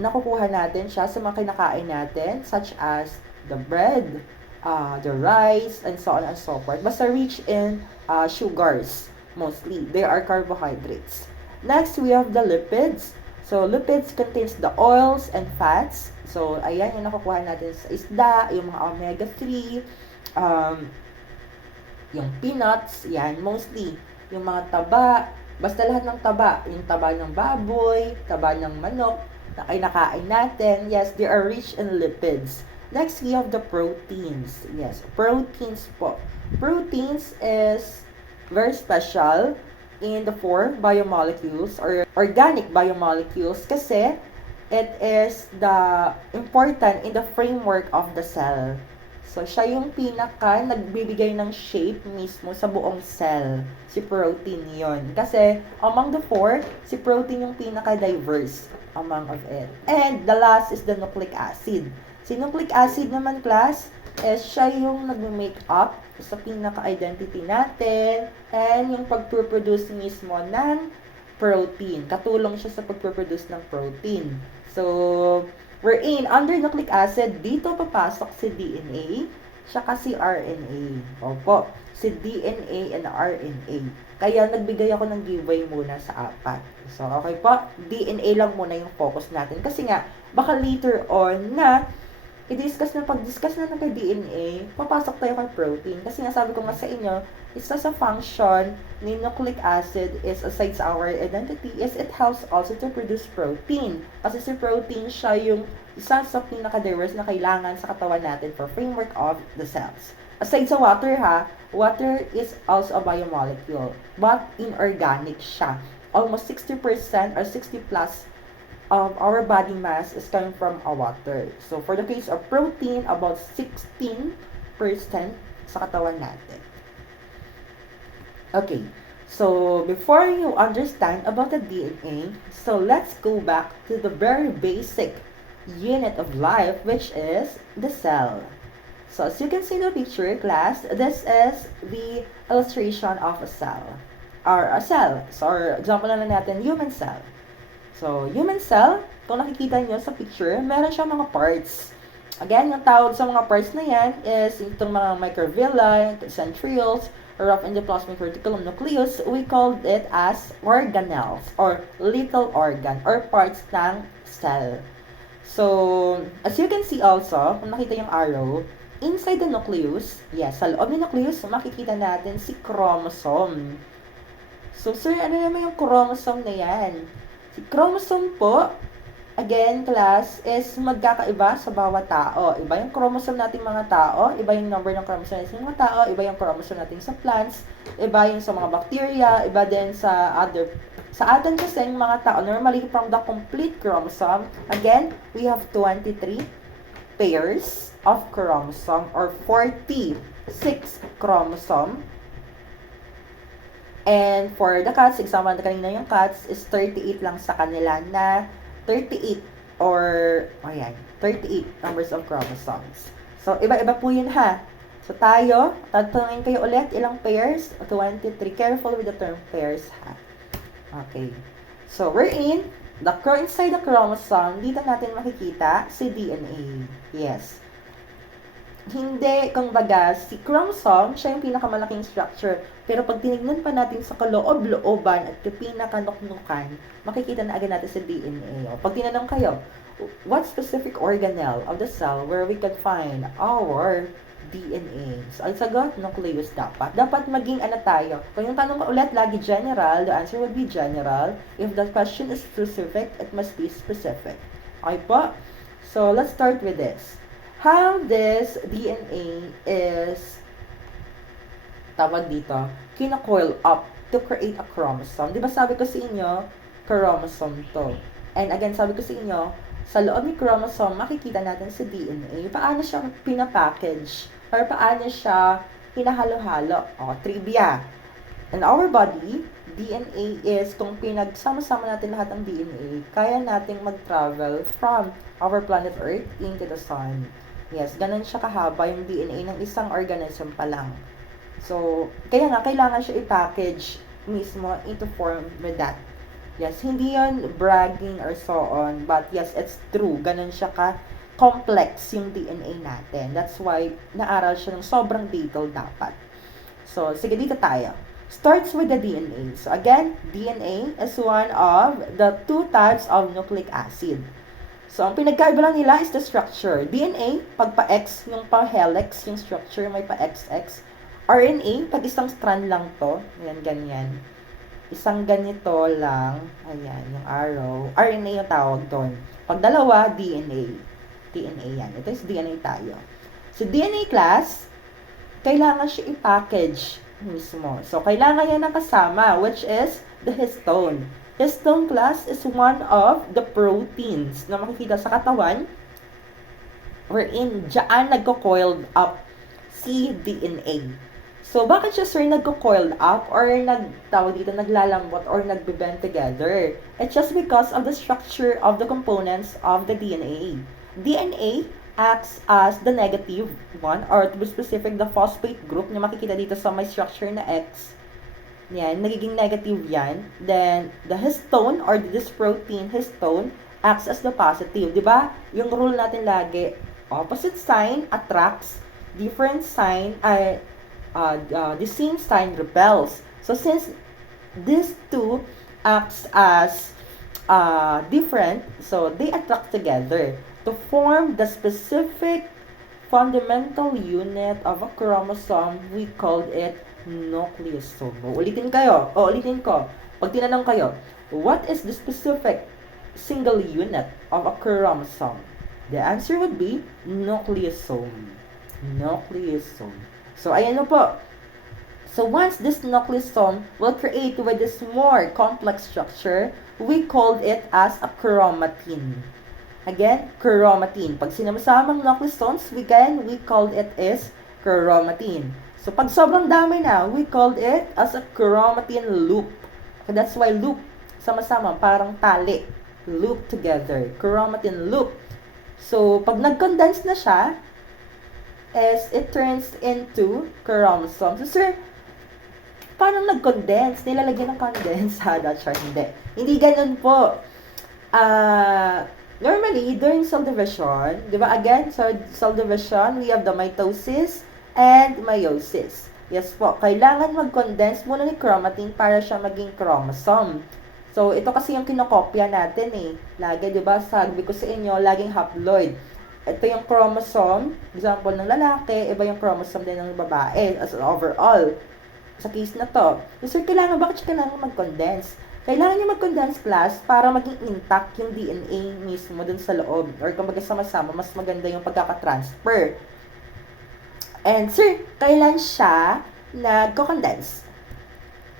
nakukuha natin siya sa mga kinakain natin, such as the bread, the rice, and so on and so forth. Basta rich in sugars, mostly. They are carbohydrates. Next, we have the lipids. So, lipids contains the oils and fats. So, ayan yung nakukuha natin sa isda, yung mga omega-3, yung peanuts, yan, mostly. Yung mga taba, basta lahat ng taba, yung taba ng baboy, taba ng manok, na kinakain natin, yes, they are rich in lipids. Next, we have the proteins. Yes, proteins po. Proteins is very special in the 4 biomolecules, or organic biomolecules, kasi it is the important in the framework of the cell. So, siya yung pinaka nagbibigay ng shape mismo sa buong cell. Si protein yon. Kasi, among the 4, si protein yung pinaka-diverse among of it. And the last is the nucleic acid. Si nucleic acid naman, class, is siya yung nag-make up sa pinaka-identity natin and yung pag-produce mismo ng protein. Katulong siya sa pag-produce ng protein. So, wherein, under nucleic acid, dito papasok si DNA. Tsaka si RNA. Opo, si DNA and RNA. Kaya nagbigay ako ng giveaway muna sa apat. So, okay po, DNA lang muna yung focus natin. Kasi nga, baka later on na pag-discuss na ng kay DNA, papasok tayo kay protein. Kasi nga sabi ko nga sa inyo, isa sa function ni nucleic acid is aside sa our identity is it helps also to produce protein. Kasi si protein siya yung isa sa pinaka-diverse na kailangan sa katawan natin for framework of the cells. Aside sa water ha, water is also a biomolecule, but inorganic siya. Almost 60% or 60 plus of our body mass is coming from our water. So, for the case of protein, about 16% sa katawan natin. Okay, so before you understand about the DNA, so let's go back to the very basic unit of life, which is the cell. So, as you can see in the picture, class, this is the illustration of a cell. Or a cell. So, example na natin, human cell. So, human cell, kung nakikita nyo sa picture, meron siya mga parts. Again, yung tawag sa mga parts na yan is itong mga microvilli, centrioles, rough endoplasmic reticulum nucleus, we called it as organelles or little organ or parts ng cell. So, as you can see also, kung nakita yung arrow, inside the nucleus, yes, sa loob ng nucleus, makikita natin si chromosome. So, sir, ano naman yung chromosome na yan? Si chromosome po, again, class, is magkakaiba sa bawat tao. Iba yung chromosome nating mga tao, iba yung number ng chromosome nating mga tao, iba yung chromosome nating sa plants, iba yung sa mga bacteria, iba din sa atin kasi yung mga tao, normally from the complete chromosome, again, we have 23 pairs of chromosome or 46 chromosome. And for the cats, example na kanina yung cats, is 38 lang sa kanila na 38 or, ayan, 38 numbers of chromosomes. So, iba-iba po yun ha. So, tayo, tatanungin kayo ulit, ilang pairs? 23. Careful with the term pairs ha. Okay. So, we're in, inside the chromosome, dito natin makikita si DNA. Yes. Hindi, kung baga, si chromosome, siya yung pinakamalaking structure. Pero pag tinignan pa natin sa kaloob-looban at pinakanuknukan, makikita na agad natin sa DNA. O, pag tinanong kayo, what specific organelle of the cell where we can find our DNA? So, ang sagot, nucleus dapat. Dapat maging ano tayo. Kung yung tanong ko ulit, lagi general, the answer would be general. If the question is specific, it must be specific. Okay po? So, let's start with this. How this DNA is tawag dito, kina-coil up to create a chromosome. Di ba sabi ko sa inyo, chromosome to. And again, sabi ko sa inyo, sa loob ni chromosome, makikita natin sa DNA, paano siya pinapackage, or paano siya hinahalo-halo. O, trivia. In our body, DNA is, kung pinagsama-sama natin lahat ng DNA, kaya nating mag-travel from our planet Earth into the Sun. Yes, ganun siya kahaba yung DNA ng isang organism pa lang. So, kaya nga, kailangan siya i-package mismo into form with that. Yes, hindi yon bragging or so on, but yes, it's true. Ganun siya ka-complex yung DNA natin. That's why, naaral siya ng sobrang detail dapat. So, sige, dito tayo. Starts with the DNA. So, again, DNA is one of the two types of nucleic acid. So, ang pinagkaiba lang nila is the structure. DNA, pag pa-X, yung pa-helix, yung structure, may pa-XX. RNA, pag isang strand lang to, ayan, ganyan. Isang ganito lang, ayan, yung arrow. RNA yung tawag doon. Pag dalawa, DNA. DNA yan. Ito is DNA tayo. So, DNA class, kailangan siya i-package mismo. So, kailangan yan nakasama, which is the histone. Histone class is one of the proteins na makikita sa katawan wherein dyan nagko-coiled up si DNA. So, bakit siya, sir, nagko-coiled up or naglalambot or nagbe-bend together? It's just because of the structure of the components of the DNA. DNA acts as the negative one, or to be specific, the phosphate group na makikita dito sa may structure na X. Yan, nagiging negative yan. Then, the histone or this protein histone acts as the positive. Di ba? Yung rule natin lagi, opposite sign attracts different sign, the same sign repels. So since these two acts as different, so they attract together to form the specific fundamental unit of a chromosome. We called it nucleosome. Ulitin ko. Pag tinanong kayo, what is the specific single unit of a chromosome? The answer would be nucleosome. Nucleosome. So, ayan na po. So, once this nucleosome will create with this more complex structure, we called it as a chromatin. Again, chromatin. Pag sinamasamang nucleosomes, we called it as chromatin. So, pag sobrang dami na, we called it as a chromatin loop. So, that's why loop, sama-sama, parang tali. Loop together. Chromatin loop. So, pag nag-condense na siya, as it turns into chromosome. So, sir, paano nag-condense? Nilalagyan ng condense? That's right, hindi. Hindi ganun po. Normally, during cell division, di ba, again, cell division, we have the mitosis and meiosis. Yes po, kailangan mag-condense muna ni chromatin para siya maging chromosome. So, ito kasi yung kinokopya natin Lagi, di ba, sabi ko sa inyo, laging haploid. Ito yung chromosome, example ng lalaki, iba yung chromosome din ng babae as an overall. Sa case na to. So, sir, bakit siya kailangan mag-condense? Kailangan niya mag-condense class para maging intact yung DNA mismo dun sa loob. Or kung sama-sama, mas maganda yung pagkakatransfer. And sir, kailan siya nagko-condense?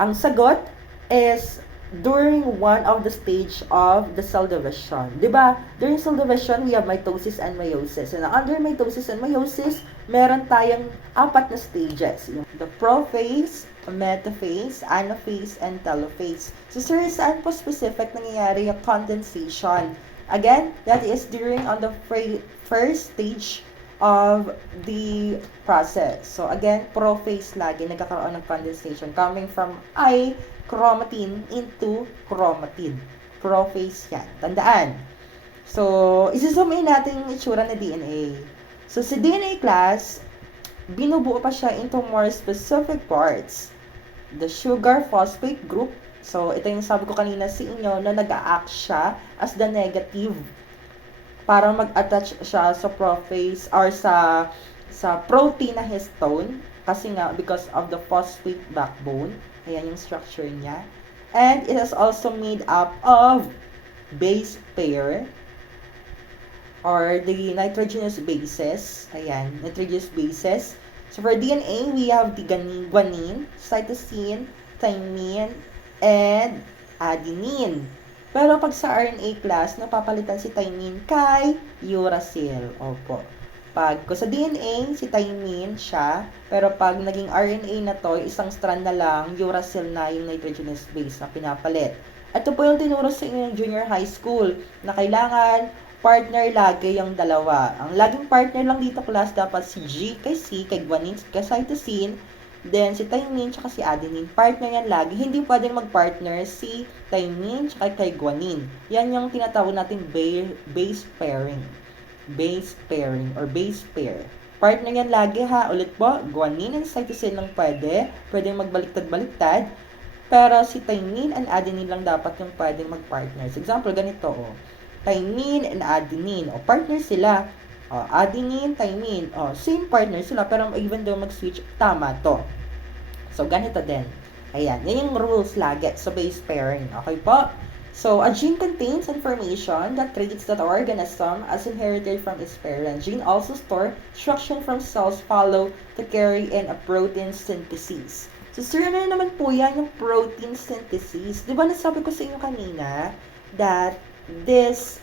Ang sagot is during one of the stage of the cell division. Diba? During cell division, we have mitosis and meiosis. And under mitosis and meiosis, meron tayong 4 na stages. The prophase, metaphase, anaphase, and telophase. So, sir, saan po specific nangyayari yung condensation? Again, that is during on the first stage of the process. So, again, prophase lagi nagkakaroon ng condensation coming from chromatin into chromatid. Prophase yan. Tandaan. So, isi-zoom in natin yung itsura ng DNA. So, sa DNA class, binubuo pa siya into more specific parts. The sugar phosphate group. So, ito yung sabi ko kanina sa inyo na nag-a-act siya as the negative para mag-attach siya sa prophase or sa protein na histone kasi nga because of the phosphate backbone. Ayan yung structure niya. And it is also made up of base pair or the nitrogenous bases. Ayan, nitrogenous bases. So for DNA, we have the guanine, cytosine, thymine, and adenine. Pero pag sa RNA class, napapalitan si thymine kay uracil. Opo. Pag sa DNA, si thymine siya, pero pag naging RNA na to, isang strand na lang, uracil na yung nitrogenous base na pinapalit. Ito po yung tinuro sa inyo junior high school, na kailangan partner lagi yung dalawa. Ang laging partner lang dito class, dapat si G kay C, kay guanine, kay cytosine, then si thymine, tsaka si adenine. Partner yan lagi. Hindi pwedeng mag-partner si thymine, tsaka kay guanine. Yan yung tinatawag natin base pairing. Base pairing or base pair. Partner yan lagi ha. Ulit po, guanine and cytosine lang pwede. Pwedeng magbaliktad-baliktad. Pero si thymine and adenine lang dapat yung pwedeng mag-partner. So, example, ganito thymine and adenine. Partner sila. Adenine, thymine. Same partner sila. Pero even though mag-switch, tama to. So, ganito din. Ayan. Yan yung rules lagi sa base pairing. Okay po? So, a gene contains information that traits that organism as inherited from its parent. Gene also store instruction from cells follow to carry in a protein synthesis. So, sir, ano naman po yan yung protein synthesis? Di ba nasabi ko sa inyo kanina that this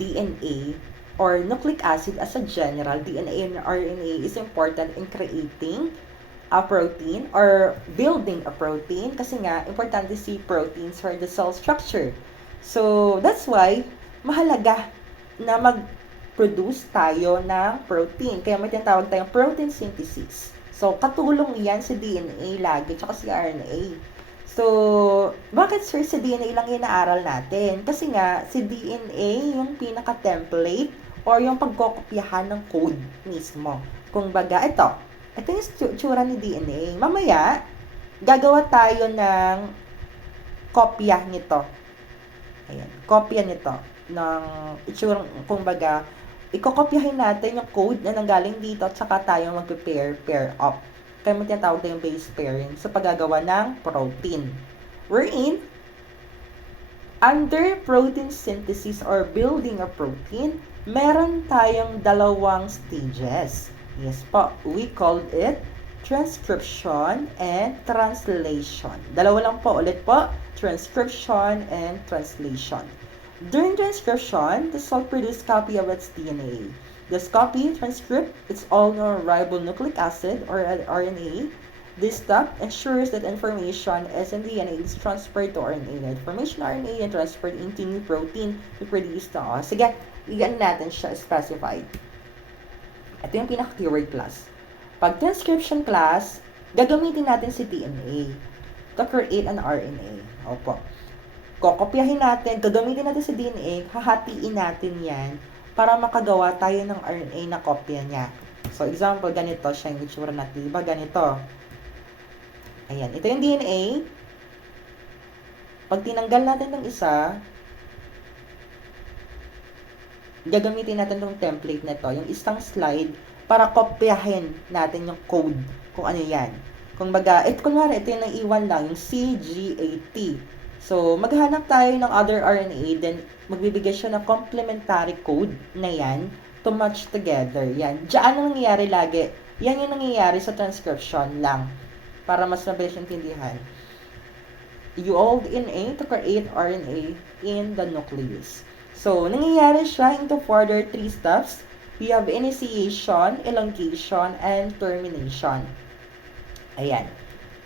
DNA or nucleic acid as a general, DNA and RNA is important in creating a protein or building a protein kasi nga, importante si proteins for the cell structure. So, that's why, mahalaga na mag-produce tayo ng protein. Kaya may tinatawag tayong protein synthesis. So, katulong yan si DNA lagi, tsaka si RNA. So, bakit sir si DNA lang inaaral natin? Kasi nga, si DNA yung pinaka-template or yung pagkokopyahan ng code mismo. Kung baga, ito yung tsura ni DNA. Mamaya, gagawa tayo ng kopya nito. Ayan, kopya nito ng itsura, kung baga, ikokopyahin natin yung code na nanggaling dito at saka tayo pair up. Kaya may tinatawag tayong base pairing sa paggagawa ng protein. Wherein, under protein synthesis or building a protein, meron tayong dalawang stages. Yes po, we called it transcription and translation. Dalawa lang po, ulit po, transcription and translation. During transcription, the cell produces copy of its DNA. This copy transcript its all ribonucleic acid or RNA. This step ensures that information is in DNA is transferred to RNA. The information RNA and transferred into new protein to produce na. Sige, iyan natin siya specified. Ito yung pinaka-keyword class. Pag transcription class, gagamitin natin si DNA to create an RNA. Opo. Kokopyahin natin, gagamitin natin si DNA, hahatiin natin yan para makagawa tayo ng RNA na kopya niya. So, example, ganito siya yung itsura natin. Diba ganito? Ayan, ito yung DNA. Pag tinanggal natin ng isa, gagamitin natin itong template na ito, yung isang slide, para kopyahin natin yung code kung ano yan. Kung baga, kunwari, ito yung naiwan lang, yung CGAT. So, maghanap tayo ng other RNA, then magbibigay siya ng complementary code na yan to match together. Yan. Diyan ang nangyayari lagi. Yan yung nangyayari sa transcription lang. Para mas mabilis intindihan. You hold DNA to create RNA in the nucleus. So, nangyayari siya into further 3 steps. We have initiation, elongation, and termination. Ayan.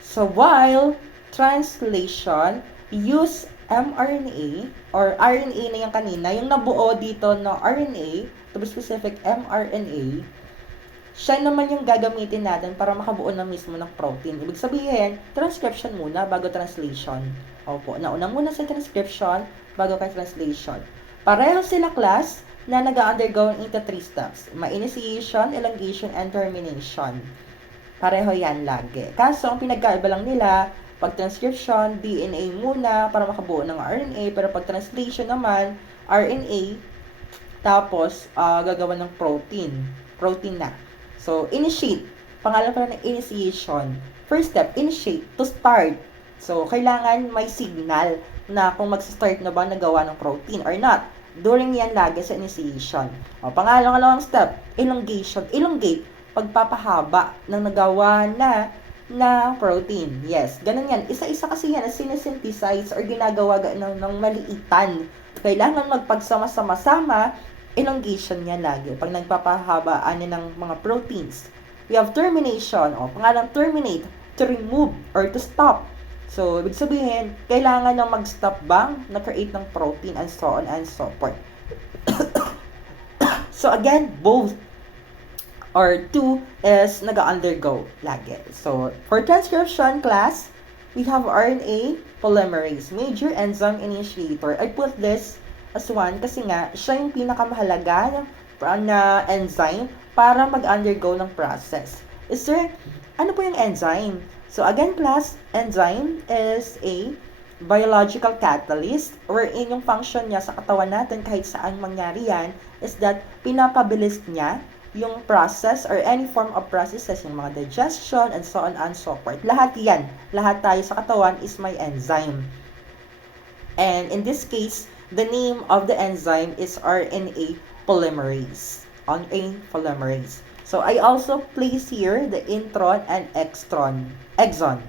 So, while translation, use mRNA or RNA na yung kanina, yung nabuo dito ng RNA, to be specific, mRNA, siya naman yung gagamitin natin para makabuo na mismo ng protein. Ibig sabihin, transcription muna bago translation. Opo, nauna muna sa transcription bago kay translation. Pareho sila class na nag-undergo into 3 steps. Initiation, elongation, and termination. Pareho yan lagi. Kaso, ang pinagkaiba lang nila, pag transcription, DNA muna para makabuo ng RNA, pero pag translation naman, RNA, tapos gagawa ng protein. Protein na. So, initiate. Pangalan pala ng initiation. First step, initiate, to start. So, kailangan may signal na kung mag-start na ba nagawa ng protein or not. During yan lagi sa initiation. Pangalawang step, elongation. Elongate, pagpapahaba ng nagawa na protein. Yes, ganun yan. Isa-isa kasi yan na sinesynthesize or ginagawa ng maliitan. Kailangan magpagsama-sama-sama, elongation yan lagi. Pag nagpapahabaan ng mga proteins. We have termination. Pangalang terminate, to remove or to stop. So, ibig sabihin, kailangan ng mag-stop bang na-create ng protein and so on and so forth. So, again, both or two is nag-undergo lagi. So, for transcription class, we have RNA polymerase, major enzyme initiator. I put this as one kasi nga, siya yung pinakamahalaga na enzyme para mag-undergo ng process. Sir, ano po yung enzyme? So, again, class, enzyme is a biological catalyst wherein yung function niya sa katawan natin kahit saan mangyari yan is that pinapabilis niya yung process or any form of processes, yung mga digestion and so on and so forth. Lahat yan, lahat tayo sa katawan is may enzyme. And in this case, the name of the enzyme is RNA polymerase. RNA polymerase. So, I also place here the intron and exon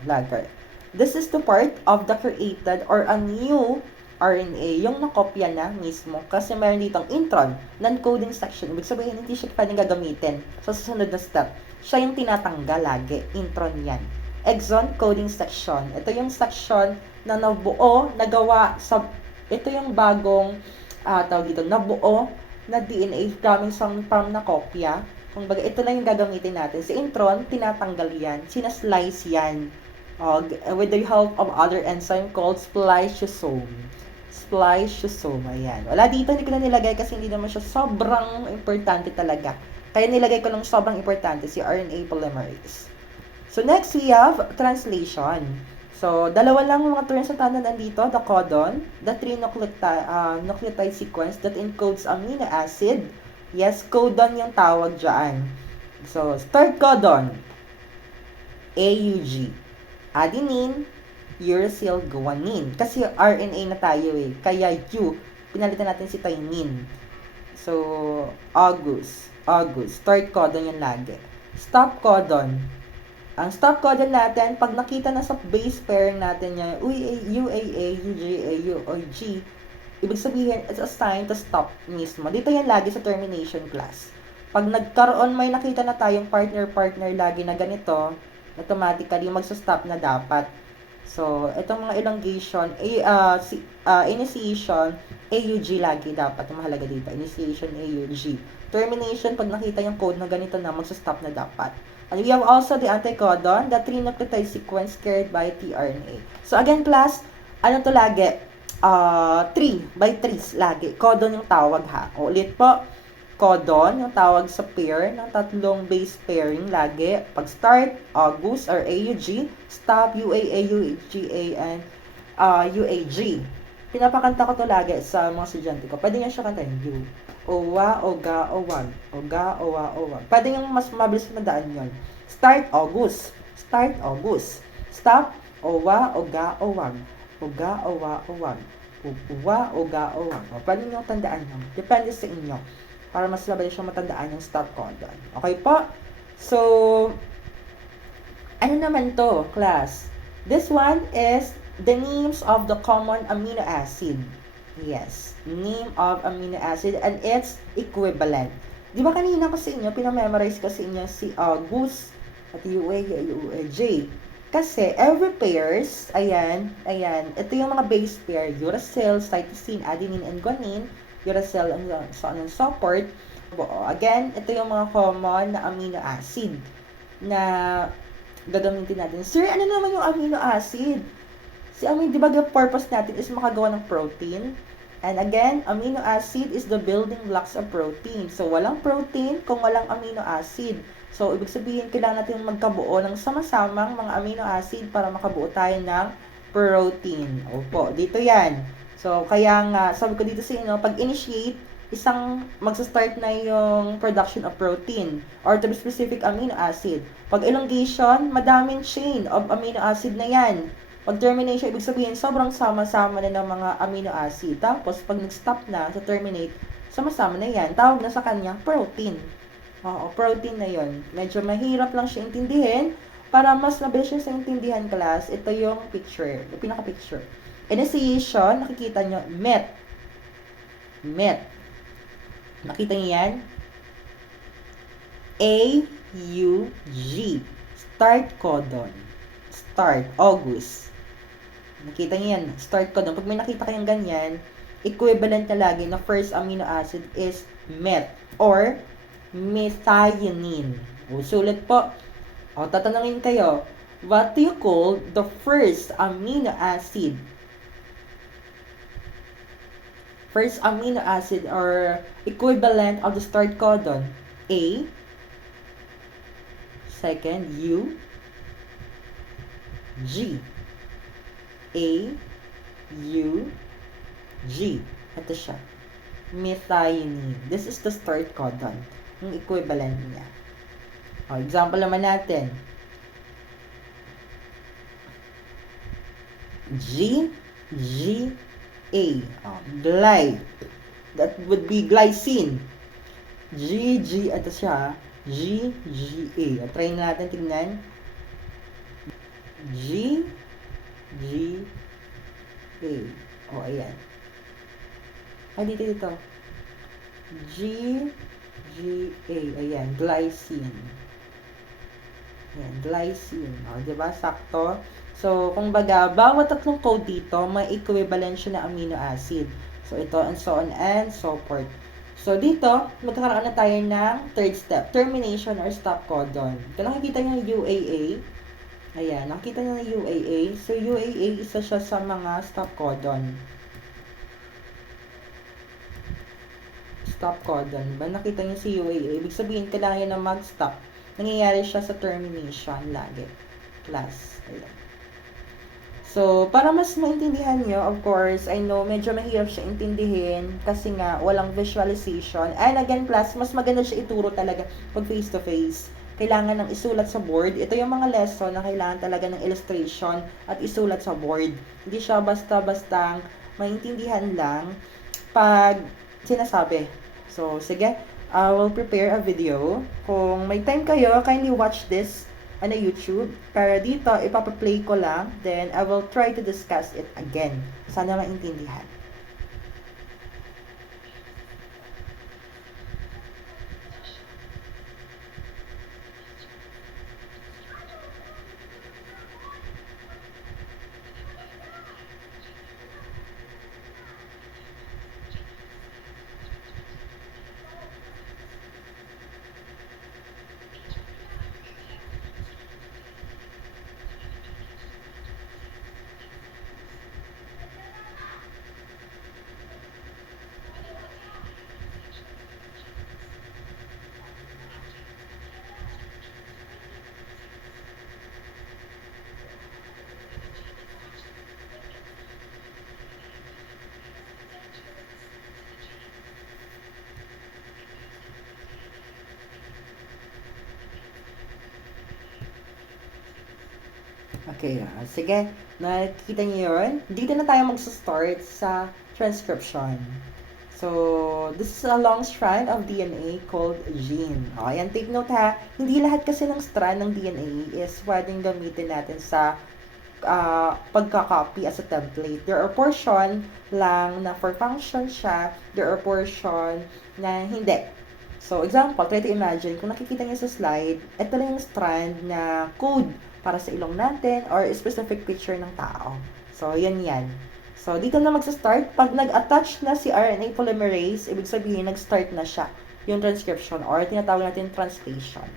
lagger. This is the part of the created or a new RNA, yung nakopya na mismo. Kasi meron ditong intron, non-coding section. Ibig sabihin, hindi siya pwedeng gagamitin sa susunod na step. Siya yung tinatanggal lagi. Intron yan. Exon coding section. Ito yung section na nabuo, nagawa sa, ito yung bagong, tawag dito, nabuo na DNA coming from na kopya. Kung baga, ito lang yung gagamitin natin. Si intron, tinatanggal yan. Sinaslice yan. With the help of other enzyme called spliceosome. Spliceosome. Ayan. Wala dito, hindi ko na nilagay kasi hindi naman siya sobrang importante talaga. Kaya nilagay ko lang sobrang importante si RNA polymerase. So next we have translation. So dalawa lang mga terms sa tanan nandito, the codon, the nucleotide sequence that encodes amino acid. Yes, codon yung tawag dyan. So start codon, AUG, adenine, uracil, guanine. Kasi RNA na tayo eh. Kaya U, pinalitan natin si thymine. So, August. Start codon yan lagi. Stop codon. Ang stop codon natin, pag nakita na sa base pairing natin yan, UAA, UGA, UOG, ibig sabihin, it's a sign to stop mismo. Dito yan lagi sa termination class. Pag nagkaroon, may nakita na tayong partner-partner lagi na ganito, automatically magsa-stop na dapat. So, itong mga elongation, initiation, AUG lagi dapat. Yung mahalaga dito, initiation, AUG. Termination, pag nakita yung code na ganito na, magsa-stop na dapat. And we have also the anticodon, the 3-nucleotide sequence carried by tRNA. So, again, class, ano to lagi? 3 by 3 lagi. Codon yung tawag ha. O, ulit po, codon, yung tawag sa pair ng tatlong base pairing lagi. Pag start, August or AUG, stop, UAA, UGA, and UAG. Pinapakanta ko to lagi sa mga estudyante ko. Pwede niya siya kantahin. U, owa, oga, owag. Oga, owa, owag. Pwede niyang mas mabilis na daan yun. Start, August. Start, August. Stop, owa, oga, owag. Oga, owa, owag. Uwa, oga, owag. Pwede niyong tandaan yun. Depende sa inyo para mas mabilis siya matandaan yung stop codon. Okay po? So, ano naman to, class? This one is the names of the common amino acid. Yes, name of amino acid and its equivalent. Di ba kanina ko sa inyo, pinamemorize ko sa inyo si August at UAJ. Kasi every pairs, ayan, ito yung mga base pair, uracil, cytosine, adenine, and guanine, uracil, and so on and so forth. Again, ito yung mga common na amino acid na gagamitin natin. Sir, ano naman yung amino acid? Si amino, di ba, the purpose natin is makagawa ng protein? And again, amino acid is the building blocks of protein. So, walang protein kung walang amino acid. So, ibig sabihin, kailangan natin magkabuo ng sama-samang mga amino acid para makabuo tayo ng protein. Opo, dito yan. So, kaya nga, sabi ko dito sa inyo, pag initiate, isang magsa-start na yung production of protein or to be specific amino acid. Pag elongation, madaming chain of amino acid na yan. Pag termination, ibig sabihin, sobrang sama-sama na ng mga amino acid. Tapos, pag nag-stop na sa terminate, sama-sama na yan. Tawag na sa kanya, protein. Oo, protein na yon. Medyo mahirap lang siya intindihin. Para mas mabilis siya sa intindihan, class, ito yung picture, yung pinaka-picture. Initiation, nakikita nyo, met. Nakita niyo yan? AUG. Start codon. Start, August. Nakita niyo yan? Start codon. Pag may nakita kayong ganyan, equivalent na lagi na first amino acid is met or methionine. O, sulit po. O, tatanungin kayo, what do you call the first amino acid? First amino acid or equivalent of the start codon. A. Second, U. G. A. U. G. Ito siya. Methionine. This is the start codon. Yung equivalent niya. O, example naman natin. G. A. That would be glycine. Ito siya. GGA. Try natin tingnan. GGA. O, ayan. Dito. GGA. Ayan, glycine. Ayan, glycine. O, diba? Sakto. So, kung baga, bawat tatlong code dito, may equivalent siya na amino acid. So, ito, and so on, and so forth. So, dito, magkakaroon na tayo ng third step, termination or stop codon. Kung nakikita nyo yung UAA, ayan, nakikita nyo yung UAA. So, UAA, isa siya sa mga stop codon. stop codon. Ba, nakita niyo si UAA, ibig sabihin, kailangan niya na mag-stop. Nangyayari siya sa termination lagi. Class. Ayan. So, para mas maintindihan nyo, of course, I know, medyo mahirap siya intindihin kasi nga, walang visualization. And again, class, mas maganda siya ituro talaga pag face-to-face. Kailangan ng isulat sa board. Ito yung mga lesson na kailangan talaga ng illustration at isulat sa board. Hindi siya basta-bastang maintindihan lang pag sinasabi. So, sige, I will prepare a video. Kung may time kayo, kindly watch this on YouTube. Para dito, ipapaplay ko lang. Then, I will try to discuss it again. Sana maintindihan. Okay, sige. Nakikita niyo yun? Dito na tayo mag-start sa transcription. So, this is a long strand of DNA called gene. Okay, and take note ha, hindi lahat kasi ng strand ng DNA is pwedeng gamitin natin sa pagka-copy as a template. There are portion lang na for function siya, there are portion na hindi. So, example, try to imagine, kung nakikita niyo sa slide, ito lang yung strand na code para sa ilong natin or specific picture ng tao. So, yan. So, dito na magsa-start. Pag nag-attach na si RNA polymerase, ibig sabihin, nag-start na siya yung transcription or tinatawag natin translation.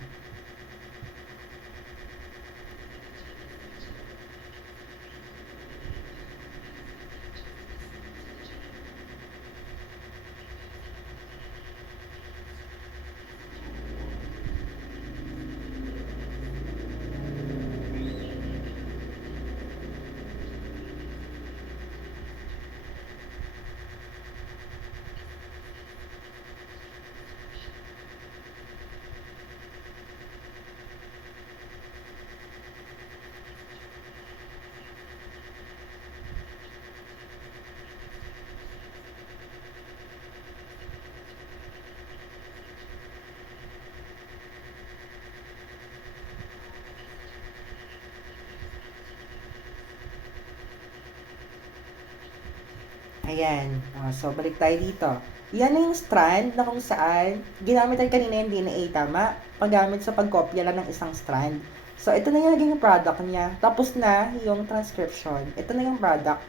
Ayan. So, balik tayo dito. Yan na yung strand na kung saan ginamit natin kanina yung DNA, tama? Paggamit sa pagkopya lang ng isang strand. So, ito na yung naging product niya. Tapos na yung transcription. Ito na yung product.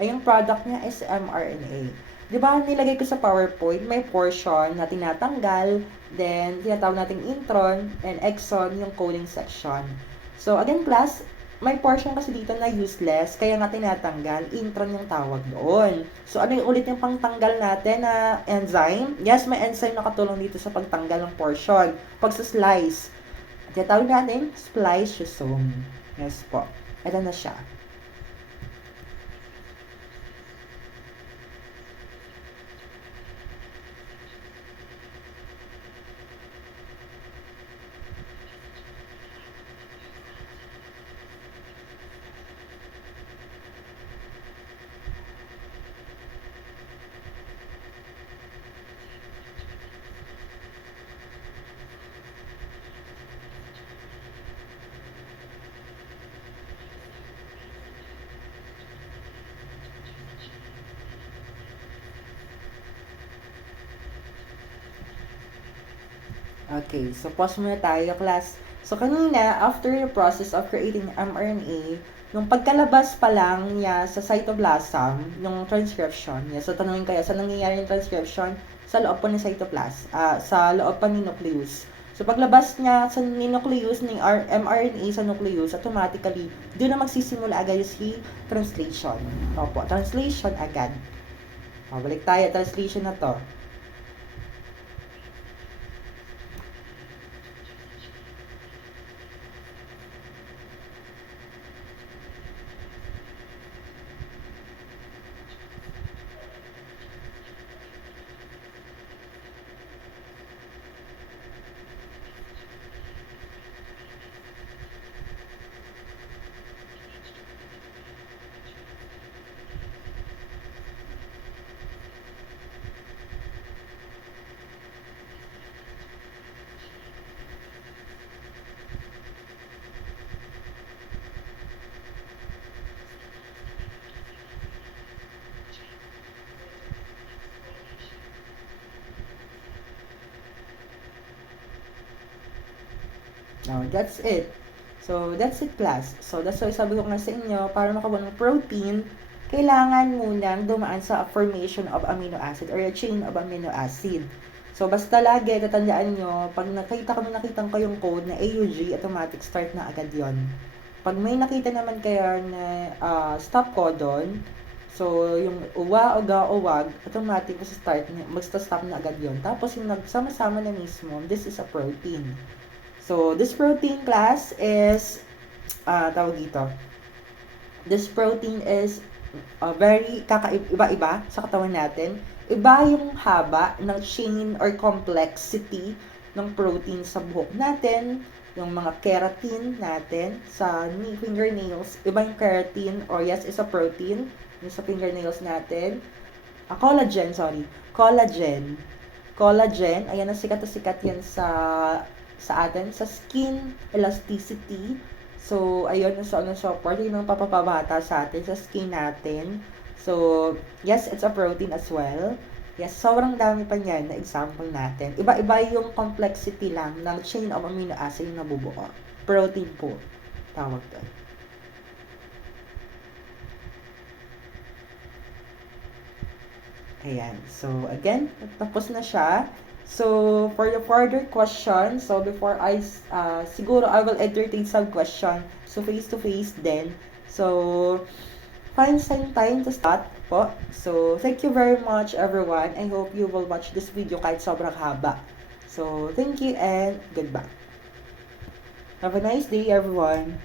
Ay, yung product niya is mRNA. Di ba, nilagay ko sa PowerPoint, may portion na tinatanggal, then tinatawag natin intron and exon yung coding section. So, again, class, may portion kasi dito na useless, kaya nga tinatanggal, intron yung tawag doon. So, ano yung ulit yung pangtanggal natin na enzyme? Yes, may enzyme na katulong dito sa pagtanggal ng portion. Pag sa slice, tinatawag natin spliceosome. Yes po. Ito na siya. Okay, so pause muna tayo, class. So, kanina, after the process of creating mRNA, nung pagkalabas pa lang niya sa cytoplasm, nung transcription niya, so tanongin kayo, saan nangyayari yung transcription? Sa loob pa ng cytoplasm, sa loob pa ng nucleus. So, paglabas niya sa nucleus ng mRNA sa nucleus, automatically, doon na magsisimula agad si translation. Opo, translation agad. O, balik tayo, translation na to. Now, that's it. So, that's it, class. So, that's why sabi ko nga sa inyo, para makabuo ng protein, kailangan munang dumaan sa formation of amino acid or a chain of amino acid. So, basta lagi, tatandaan nyo, pag nakita ko yung code na AUG, automatic start na agad yon. Pag may nakita naman kayo na stop codon, so yung uwa, uga, uwag, automatic magsta-stop na agad yon. Tapos yung nagsama-sama na mismo, this is a protein. So, this protein class is, tawag dito, this protein is very kakaiba-iba sa katawan natin. Iba yung haba ng chain or complexity ng protein sa buhok natin, yung mga keratin natin sa fingernails. Iba yung keratin or yes, is a protein yung sa fingernails natin. Collagen, sorry. Collagen. Collagen, ayan, sikat na sikat yan sa atin, sa skin elasticity. So, ayun, so, part yun ng papapabata sa atin, sa skin natin. So, yes, it's a protein as well. Yes, sobrang dami pa niyan na example natin. Iba-iba yung complexity lang ng chain of amino acid na nabubuo. Protein po, tawag doon. Ayan. So, again, tapos na siya. So, for the further question, so before siguro I will entertain some question. So, face-to-face then. So, find some time to start po. So, thank you very much everyone. I hope you will watch this video kahit sobrang haba. So, thank you and goodbye. Have a nice day everyone.